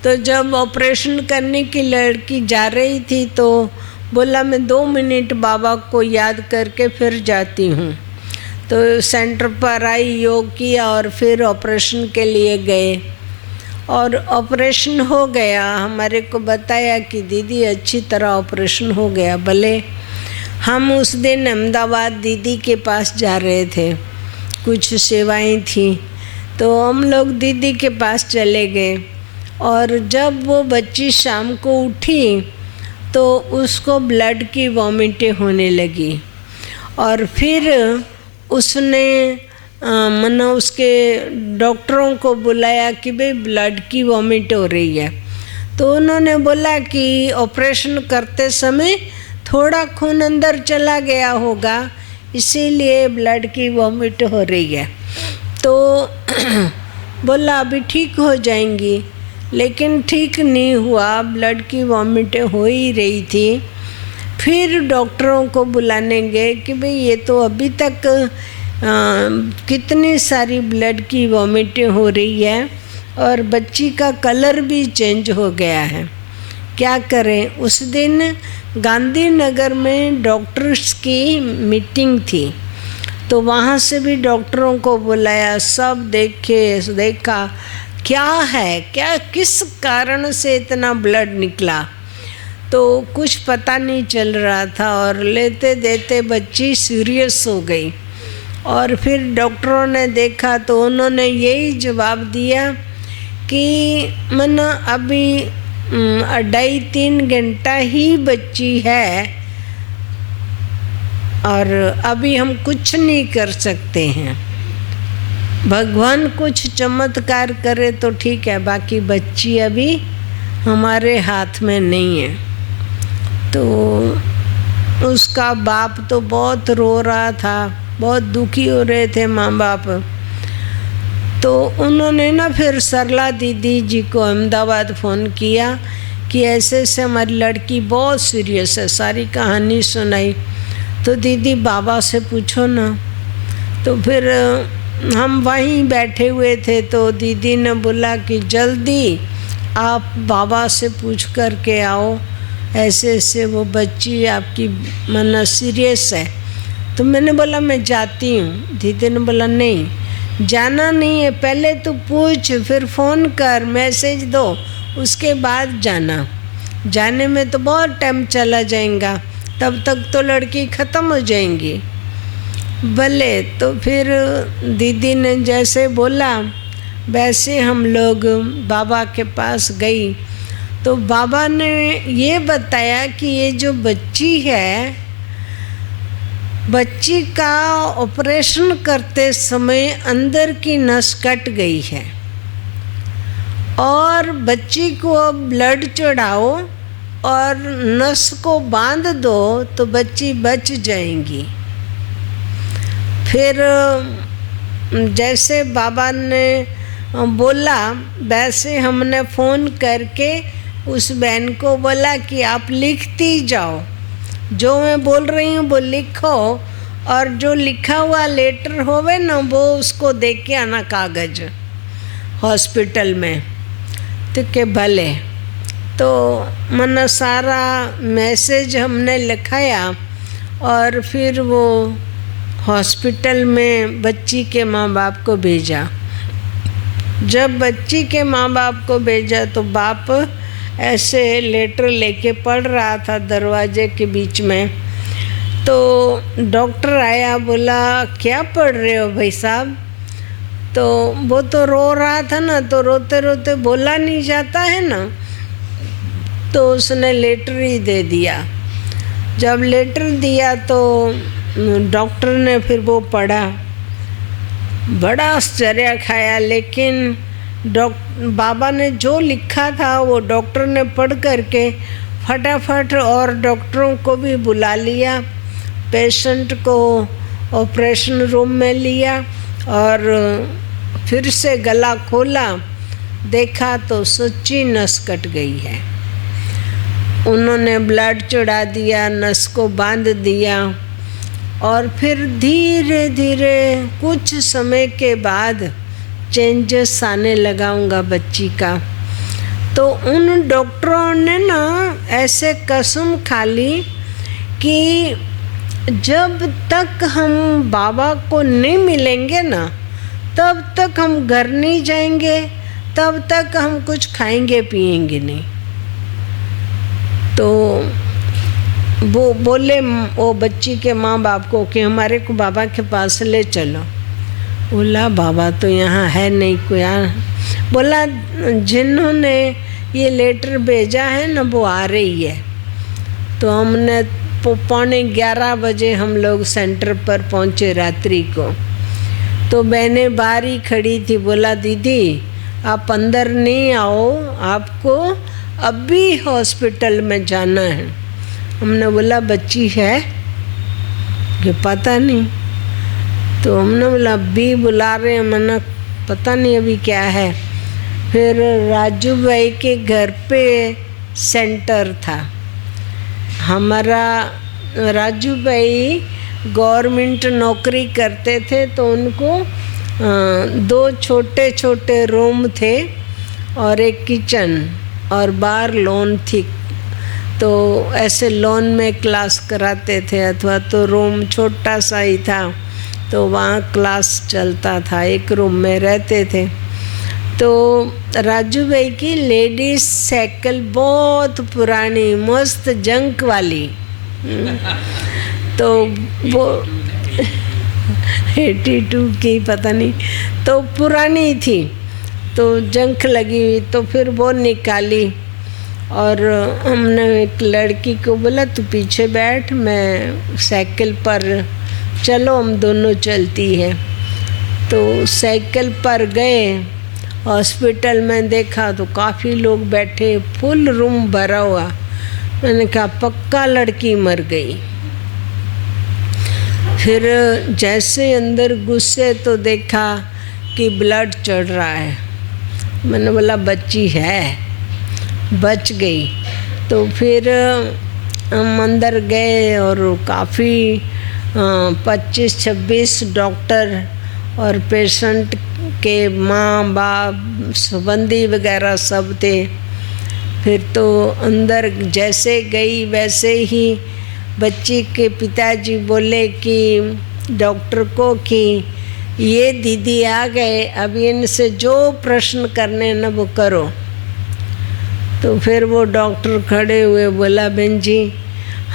तो जब ऑपरेशन करने की लड़की जा रही थी तो बोला मैं 2 मिनट बाबा को याद करके फिर जाती हूँ। तो सेंटर पर आई, योग किया और फिर ऑपरेशन के लिए गए और ऑपरेशन हो गया। हमारे को बताया कि दीदी अच्छी तरह ऑपरेशन हो गया। भले हम उस दिन अहमदाबाद दीदी के पास जा रहे थे, कुछ सेवाएं थी, तो हम लोग दीदी के पास चले गए। और जब वो बच्ची शाम को उठी तो उसको ब्लड की वॉमिटें होने लगी और फिर उसने मना उसके डॉक्टरों को बुलाया कि भाई ब्लड की वॉमिट हो रही है। तो उन्होंने बोला कि ऑपरेशन करते समय थोड़ा खून अंदर चला गया होगा, इसीलिए ब्लड की वॉमिट हो रही है। तो बोला अभी ठीक हो जाएंगी, लेकिन ठीक नहीं हुआ, ब्लड की वॉमिटें हो ही रही थी। फिर डॉक्टरों को बुलाने गए कि भाई ये तो अभी तक कितनी सारी ब्लड की वॉमिटें हो रही है और बच्ची का कलर भी चेंज हो गया है, क्या करें। उस दिन गांधीनगर में डॉक्टर्स की मीटिंग थी, तो वहाँ से भी डॉक्टरों को बुलाया, सब देखा क्या है, क्या किस कारण से इतना ब्लड निकला। तो कुछ पता नहीं चल रहा था और लेते देते बच्ची सीरियस हो गई। और फिर डॉक्टरों ने देखा तो उन्होंने यही जवाब दिया कि मना अभी 2.5-3 घंटा ही बच्ची है और अभी हम कुछ नहीं कर सकते हैं। भगवान कुछ चमत्कार करे तो ठीक है, बाकी बच्ची अभी हमारे हाथ में नहीं है। तो उसका बाप तो बहुत रो रहा था, बहुत दुखी हो रहे थे माँ बाप। तो उन्होंने ना फिर सरला दीदी जी को अहमदाबाद फ़ोन किया कि ऐसे ऐसे हमारी लड़की बहुत सीरियस है, सारी कहानी सुनाई। तो दीदी बाबा से पूछो ना। तो फिर हम वहीं बैठे हुए थे, तो दीदी ने बोला कि जल्दी आप बाबा से पूछ कर के आओ, ऐसे ऐसे वो बच्ची आपकी मना सीरियस है। तो मैंने बोला मैं जाती हूँ। दीदी ने बोला नहीं जाना नहीं है, पहले तो पूछ, फिर फ़ोन कर, मैसेज दो, उसके बाद जाना। जाने में तो बहुत टाइम चला जाएगा, तब तक तो लड़की ख़त्म हो जाएंगी। भले। तो फिर दीदी ने जैसे बोला वैसे हम लोग बाबा के पास गई। तो बाबा ने ये बताया कि ये जो बच्ची है, बच्ची का ऑपरेशन करते समय अंदर की नस कट गई है और बच्ची को अब ब्लड चढ़ाओ और नस को बांध दो तो बच्ची बच जाएंगी। फिर जैसे बाबा ने बोला वैसे हमने फ़ोन करके उस बहन को बोला कि आप लिखती जाओ, जो मैं बोल रही हूँ वो लिखो और जो लिखा हुआ लेटर होवे ना वो उसको दे के आना कागज हॉस्पिटल में। तो के भले। तो मन सारा मैसेज हमने लिखाया और फिर वो हॉस्पिटल में बच्ची के माँ बाप को भेजा। जब बच्ची के माँ बाप को भेजा तो बाप ऐसे लेटर लेके पढ़ रहा था दरवाजे के बीच में। तो डॉक्टर आया, बोला क्या पढ़ रहे हो भाई साहब? तो वो तो रो रहा था ना, तो रोते रोते बोला नहीं जाता है ना, तो उसने लेटर ही दे दिया। जब लेटर दिया तो डॉक्टर ने फिर वो पढ़ा, बड़ा आश्चर्य खाया। लेकिन बाबा ने जो लिखा था वो डॉक्टर ने पढ़ करके फटाफट और डॉक्टरों को भी बुला लिया, पेशेंट को ऑपरेशन रूम में लिया और फिर से गला खोला, देखा तो सच्ची नस कट गई है। उन्होंने ब्लड चढ़ा दिया, नस को बांध दिया और फिर धीरे धीरे कुछ समय के बाद चेंजेस आने लगाऊंगा बच्ची का। तो उन डॉक्टरों ने ना ऐसे कसम खा ली कि जब तक हम बाबा को नहीं मिलेंगे ना तब तक हम घर नहीं जाएंगे, तब तक हम कुछ खाएंगे पिएंगे नहीं। तो वो बोले वो बच्ची के माँ बाप को कि हमारे को बाबा के पास ले चलो। बोला बाबा तो यहाँ है नहीं कोई। बोला जिन्होंने ये लेटर भेजा है ना वो आ रही है। तो हमने 11:15 बजे हम लोग सेंटर पर पहुँचे रात्रि को। तो बहनें बाहर ही खड़ी थी। बोला दीदी आप अंदर नहीं आओ, आपको अभी हॉस्पिटल में जाना है। हमने बोला बच्ची है कि पता नहीं। तो हमने बोला अभी बुला रहे हैं, मना पता नहीं अभी क्या है। फिर राजू भाई के घर पे सेंटर था हमारा। राजू भाई गवर्नमेंट नौकरी करते थे, तो उनको 2 छोटे छोटे रूम थे और एक किचन और बाहर लॉन थी। तो ऐसे लॉन में क्लास कराते थे, अथवा तो रूम छोटा सा ही था तो वहाँ क्लास चलता था, एक रूम में रहते थे। तो राजू भाई की लेडीज साइकिल बहुत पुरानी मस्त जंक वाली, तो वो 82 की पता नहीं, तो पुरानी थी, तो जंक लगी हुई। तो फिर वो निकाली और हमने एक लड़की को बोला तू पीछे बैठ, मैं साइकिल पर, चलो हम दोनों चलती है। तो साइकिल पर गए, हॉस्पिटल में देखा तो काफ़ी लोग बैठे, फुल रूम भरा हुआ। मैंने कहा पक्का लड़की मर गई। फिर जैसे अंदर घुसे तो देखा कि ब्लड चढ़ रहा है। मैंने बोला बच्ची है, बच गई। तो फिर हम अंदर गए और काफ़ी 25-26 डॉक्टर और पेशेंट के माँ बाप संबंधी वगैरह सब थे। फिर तो अंदर जैसे गई वैसे ही बच्ची के पिताजी बोले कि डॉक्टर को कि ये दीदी आ गए, अब इनसे जो प्रश्न करने न वो करो। तो फिर वो डॉक्टर खड़े हुए, बोला बहन जी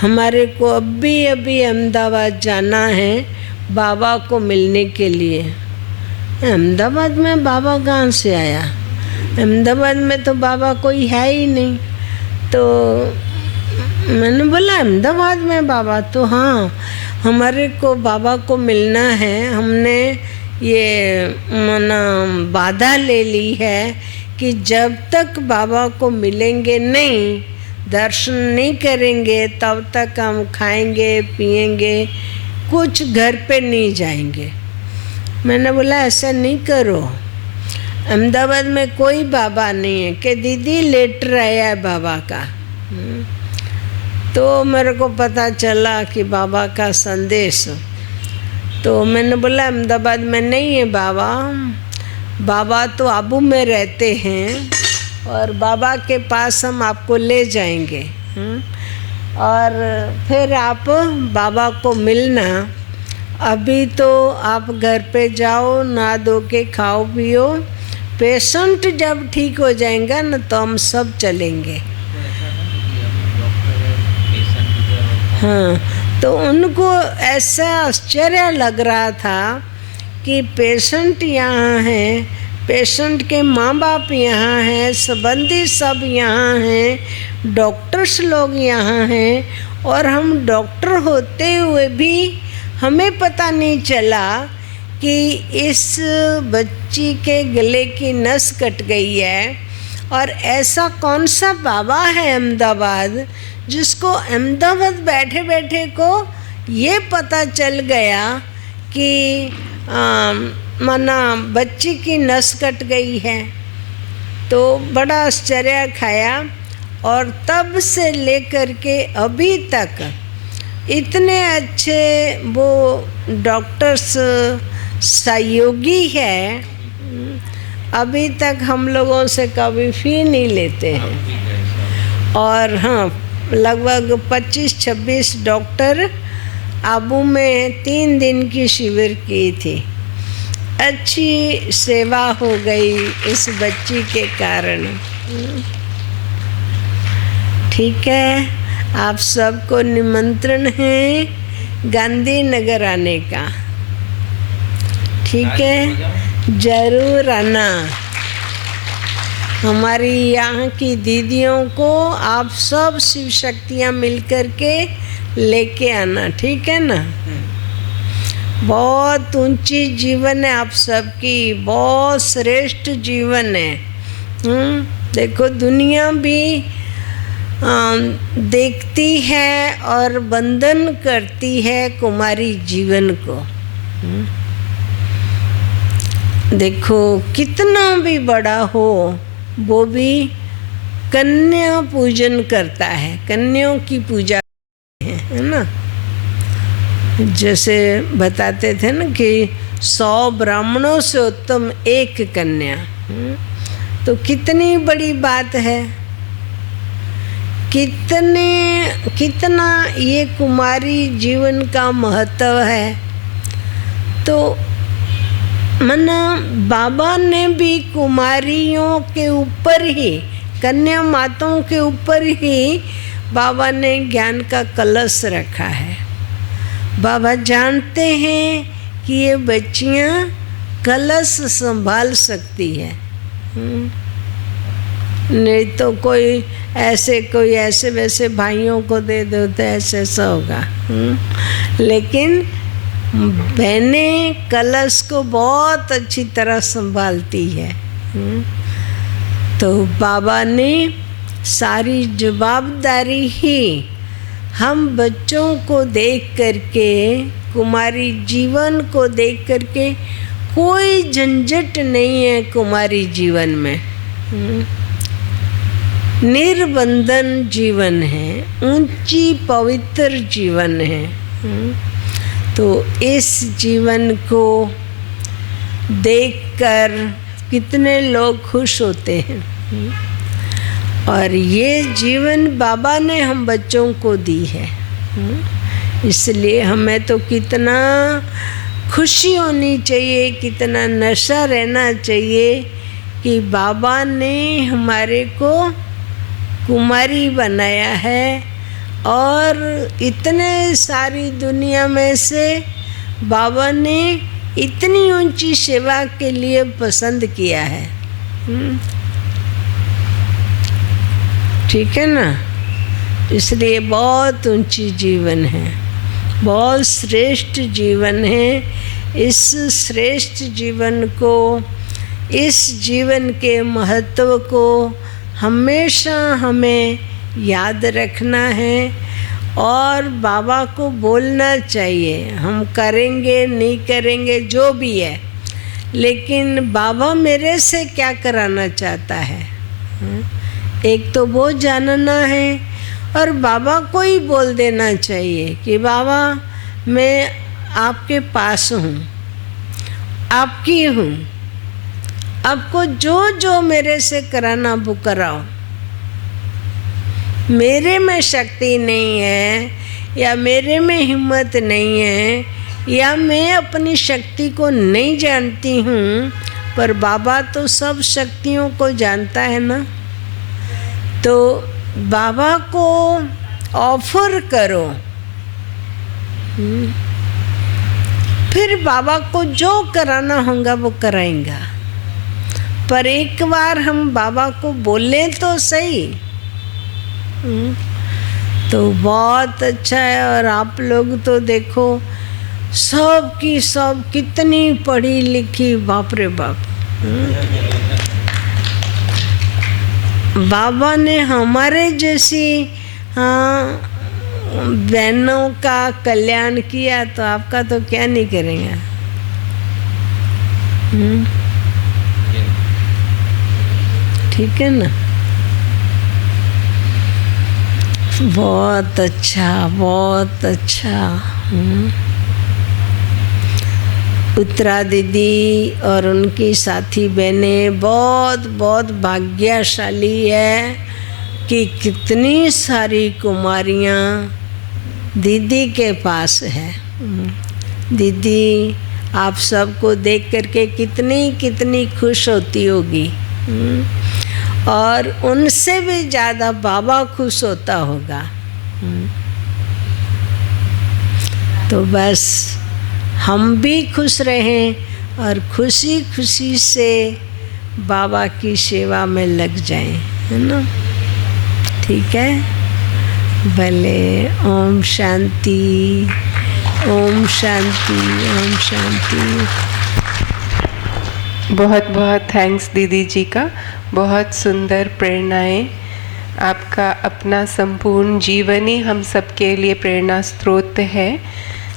हमारे को अभी अहमदाबाद जाना है, बाबा को मिलने के लिए। अहमदाबाद में बाबा कहाँ से आया? अहमदाबाद में तो बाबा कोई है ही नहीं। तो मैंने बोला अहमदाबाद में बाबा? तो हाँ, हमारे को बाबा को मिलना है। हमने ये मना वादा ले ली है कि जब तक बाबा को मिलेंगे नहीं, दर्शन नहीं करेंगे, तब तक हम खाएंगे पिएंगे, कुछ घर पे नहीं जाएंगे। मैंने बोला ऐसा नहीं करो, अहमदाबाद में कोई बाबा नहीं है। कि दीदी लेटर आया है बाबा का। तो मेरे को पता चला कि बाबा का संदेश। तो मैंने बोला अहमदाबाद में नहीं है बाबा, बाबा तो आबू में रहते हैं और बाबा के पास हम आपको ले जाएंगे और फिर आप बाबा को मिलना। अभी तो आप घर पे जाओ, नहा धो के खाओ पियो, पेशेंट जब ठीक हो जाएगा ना तो हम सब चलेंगे। हाँ, तो उनको ऐसा आश्चर्य लग रहा था कि पेशेंट यहाँ हैं, पेशेंट के माँ बाप यहाँ हैं, संबंधी सब यहाँ हैं, डॉक्टर्स लोग यहाँ हैं, और हम डॉक्टर होते हुए भी हमें पता नहीं चला कि इस बच्ची के गले की नस कट गई है। और ऐसा कौन सा बाबा है अहमदाबाद जिसको अहमदाबाद बैठे बैठे को ये पता चल गया कि माना बच्ची की नस कट गई है। तो बड़ा आश्चर्य खाया। और तब से लेकर के अभी तक इतने अच्छे वो डॉक्टर्स सहयोगी है, अभी तक हम लोगों से कभी फी नहीं लेते हैं। और हाँ, लगभग 25-26 डॉक्टर आबू में 3 दिन की शिविर की थी। अच्छी सेवा हो गई इस बच्ची के कारण। ठीक है, आप सबको निमंत्रण है गांधीनगर आने का। ठीक है, जरूर आना। हमारी यहाँ की दीदियों को आप सब शिव शक्तियाँ मिलकर के लेके आना। ठीक है ना? बहुत ऊंची जीवन है आप सबकी, बहुत श्रेष्ठ जीवन है। देखो दुनिया भी देखती है और वंदन करती है कुमारी जीवन को। देखो कितना भी बड़ा हो वो भी कन्या पूजन करता है, कन्याओं की पूजा है ना। जैसे बताते थे ना कि 100 ब्राह्मणों से उत्तम एक कन्या। तो कितनी बड़ी बात है, कितना ये कुमारी जीवन का महत्व है। तो मना बाबा ने भी कुमारियों के ऊपर ही, कन्या माताओं के ऊपर ही बाबा ने ज्ञान का कलश रखा है। बाबा जानते हैं कि ये बच्चियां कलश संभाल सकती है। नहीं तो कोई ऐसे वैसे भाइयों को दे दो तो ऐसा होगा। लेकिन बहनें कलश को बहुत अच्छी तरह संभालती है। तो बाबा ने सारी जवाबदारी ही हम बच्चों को देख करके, कुमारी जीवन को देख करके, कोई झंझट नहीं है कुमारी जीवन में। निर्बंधन जीवन है, ऊंची पवित्र जीवन है। तो इस जीवन को देखकर कितने लोग खुश होते हैं। और ये जीवन बाबा ने हम बच्चों को दी है, इसलिए हमें तो कितना खुशी होनी चाहिए, कितना नशा रहना चाहिए कि बाबा ने हमारे को कुमारी बनाया है और इतने सारी दुनिया में से बाबा ने इतनी ऊंची सेवा के लिए पसंद किया है। ठीक है ना? इसलिए बहुत ऊंची जीवन है, बहुत श्रेष्ठ जीवन है। इस श्रेष्ठ जीवन को, इस जीवन के महत्व को हमेशा हमें याद रखना है और बाबा को बोलना चाहिए। हम करेंगे नहीं करेंगे जो भी है, लेकिन बाबा मेरे से क्या कराना चाहता है, एक तो वो जानना है और बाबा को ही बोल देना चाहिए कि बाबा मैं आपके पास हूँ, आपकी हूँ, आपको जो जो मेरे से कराना वो कराओ। मेरे में शक्ति नहीं है या मेरे में हिम्मत नहीं है या मैं अपनी शक्ति को नहीं जानती हूँ, पर बाबा तो सब शक्तियों को जानता है ना। तो बाबा को ऑफर करो, फिर बाबा को जो कराना होगा वो कराएंगा। पर एक बार हम बाबा को बोले तो सही। तो बहुत अच्छा है। और आप लोग तो देखो सब की सब कितनी पढ़ी लिखी, बाप रे बाप। बाबा ने हमारे जैसी बहनों का कल्याण किया, तो आपका तो क्या नहीं करेंगे। ठीक है ना? बहुत अच्छा, बहुत अच्छा। उत्तरा दीदी और उनकी साथी बहनें बहुत बहुत भाग्यशाली है कि कितनी सारी कुमारियाँ दीदी के पास है। दीदी आप सबको देख करके कितनी कितनी खुश होती होगी, और उनसे भी ज़्यादा बाबा खुश होता होगा। तो बस हम भी खुश रहें और खुशी खुशी से बाबा की सेवा में लग जाएं, है ना? ठीक है? भले। ओम शांति, ओम शांति, ओम शांति। बहुत बहुत थैंक्स दीदी जी का, बहुत सुंदर प्रेरणाएं। आपका अपना संपूर्ण जीवन ही हम सबके लिए प्रेरणा स्रोत है।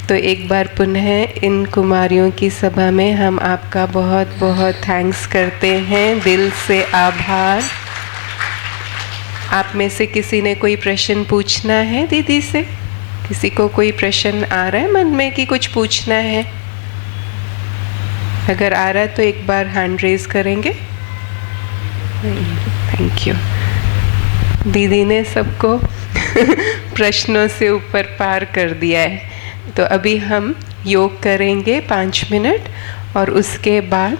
तो एक बार पुनः इन कुमारियों की सभा में हम आपका बहुत बहुत थैंक्स करते हैं, दिल से आभार। आप में से किसी ने कोई प्रश्न पूछना है दीदी से? किसी को कोई प्रश्न आ रहा है मन में कि कुछ पूछना है? अगर आ रहा है तो एक बार हैंड रेज करेंगे। Thank you. दीदी ने सबको प्रश्नों से ऊपर पार कर दिया है। तो अभी हम योग करेंगे 5 मिनट, और उसके बाद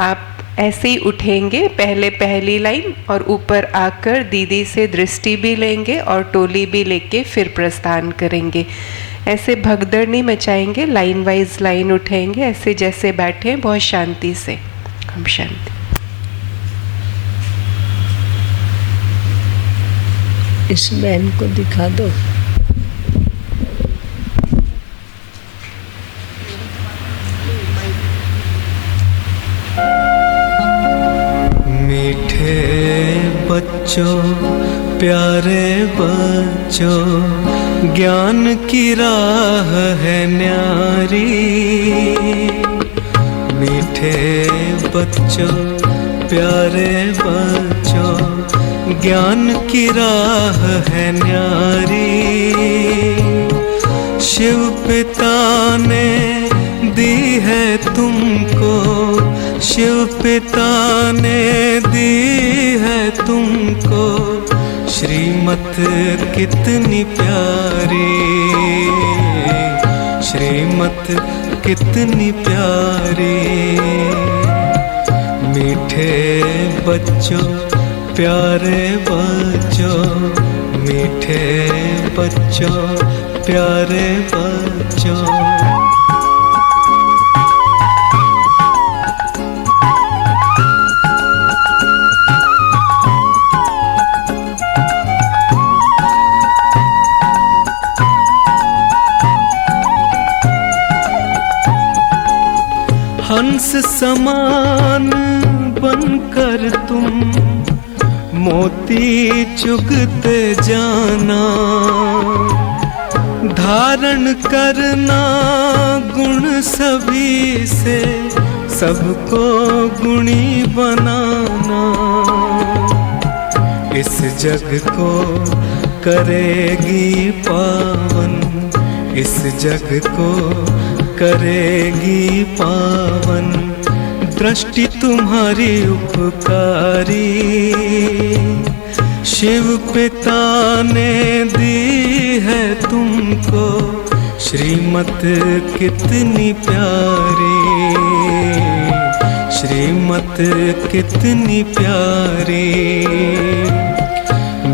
आप ऐसे ही उठेंगे, पहले पहली लाइन, और ऊपर आकर दीदी से दृष्टि भी लेंगे और टोली भी लेके फिर प्रस्थान करेंगे। ऐसे भगदड़ नहीं मचाएंगे, लाइन वाइज लाइन उठेंगे, ऐसे जैसे बैठे बहुत शांति से। हम शांति। इस बहन को दिखा दो। मीठे बच्चों, प्यारे बच्चों, ज्ञान की राह है न्यारी। मीठे बच्चों, प्यारे बच्चों, ज्ञान की राह है न्यारी। शिव पिता ने दी है तुमको, शिव पिता ने दी है तुमको श्रीमत कितनी प्यारी, श्रीमत कितनी प्यारी। मीठे बच्चों, प्यारे बच्चों, मीठे बच्चों, प्यारे बच्चों। हंस समान बनकर तुम मोती चुगते जाना, धारण करना गुण सभी से, सबको गुणी बनाना। इस जग को करेगी पावन, इस जग को करेगी पावन, दृष्टि तुम्हारी उपकारी। शिव पिता ने दी है तुमको श्रीमत कितनी प्यारी, श्रीमत कितनी प्यारी।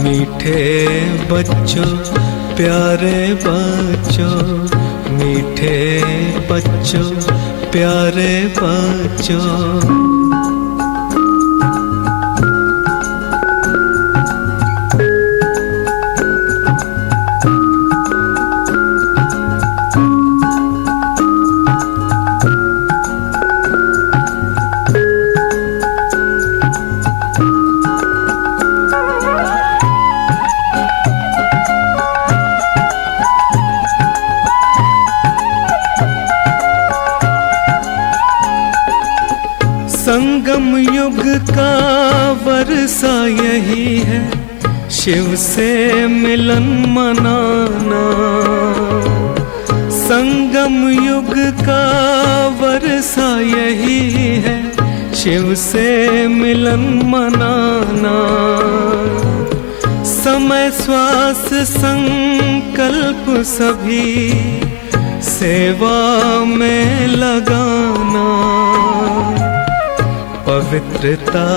मीठे बच्चों प्यारे बच्चों, मीठे बच्चों प्यारे बच्चों। संगम युग का वर्षा यही है, शिव से मिलन मनाना। संगम युग का वर्षा यही है, शिव से मिलन मनाना। समय श्वास संकल्प सभी सेवा में लगाना। पवित्रता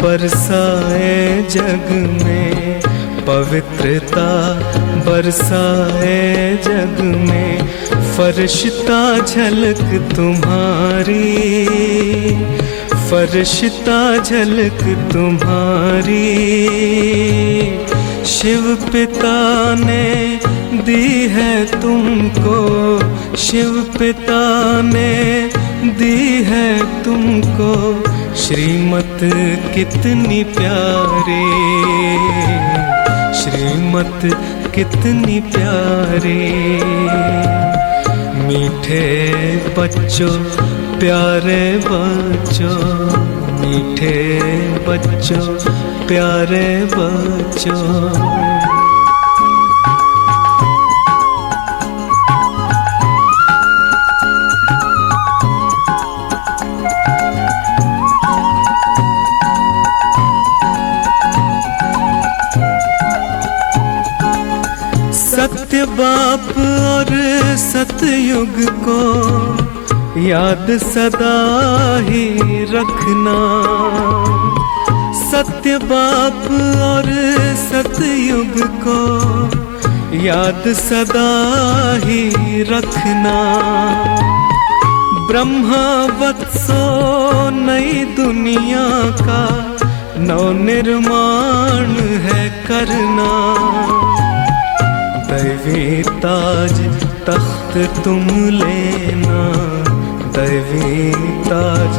बरसाए जग में, पवित्रता बरसाए जग में, फरिश्ता झलक तुम्हारी, फरिश्ता झलक तुम्हारी। शिव पिता ने दी है तुमको, शिव पिता ने दी है तुमको श्रीमत कितनी प्यारी, श्रीमत कितनी प्यारी। मीठे बच्चों प्यारे बच्चों, मीठे बच्चों प्यारे बच्चों। सत्य बाप और सतयुग को याद सदा ही रखना। सत्य बाप और सतयुग को याद सदा ही रखना। ब्रह्मा वत्सो नई दुनिया का नवनिर्माण है करना। दैवी ताज तख्त तुम लेना, दैवी ताज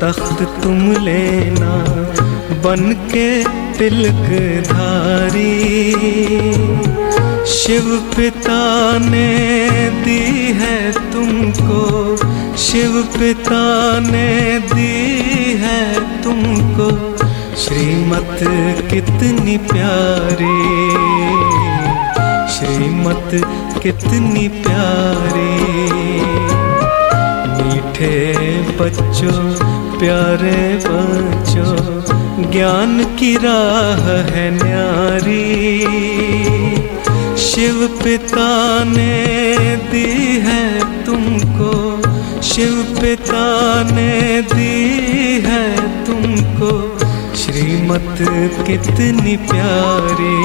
तख्त तुम लेना, बन के तिलक धारी। शिव पिता ने दी है तुमको, शिव पिता ने दी है तुमको श्रीमत कितनी प्यारी, श्रीमत कितनी प्यारी। मीठे बच्चों प्यारे बच्चों, ज्ञान की राह है न्यारी। शिव पिता ने दी है तुमको, शिव पिता ने दी है तुमको श्रीमत कितनी प्यारी,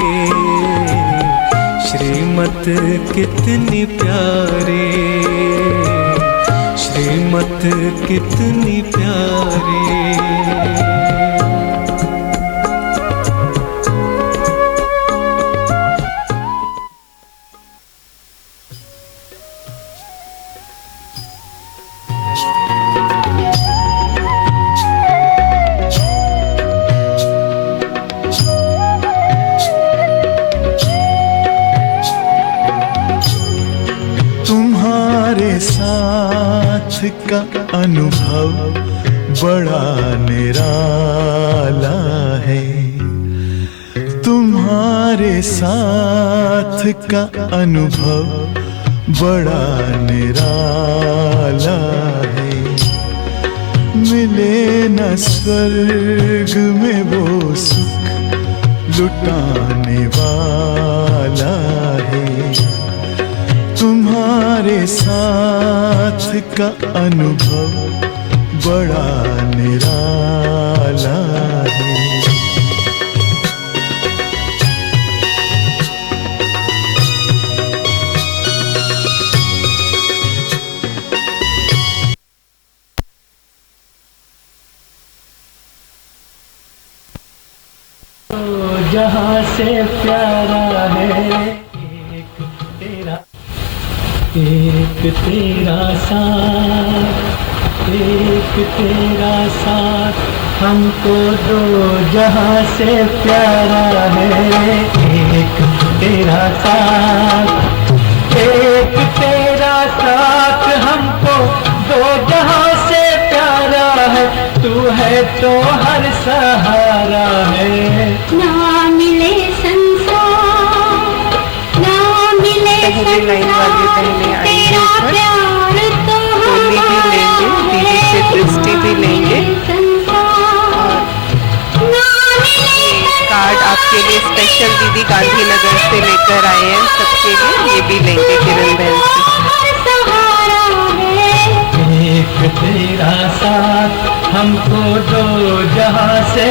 श्रीमत कितनी प्यारी, श्रीमत कितनी प्यारी। का अनुभव बड़ा निराला है। तुम्हारे साथ का अनुभव बड़ा निराला है। मिले न स्वर्ग में वो सुख लुटाने वाला है। तुम्हारे साथ का अनुभव बड़ा निराला है। जहाँ से प्यारा है एक तेरा साथ हमको दो। जहाँ से प्यारा है एक तेरा साथ हमको दो। जहाँ से प्यारा है तू है तो हर सहारा है। ना मिले संसार, ना मिले पहली लाइन वाली पहले आएंगे ऊपर, टोली भी लेंगे, दीदी से दृष्टि भी लेंगे और ये कार्ड आपके लिए स्पेशल दीदी गांधीनगर से लेकर आए हैं सबके लिए, ये भी लेंगे किरण बहन से। एक तेरा साथ हमको दो। जहाँ से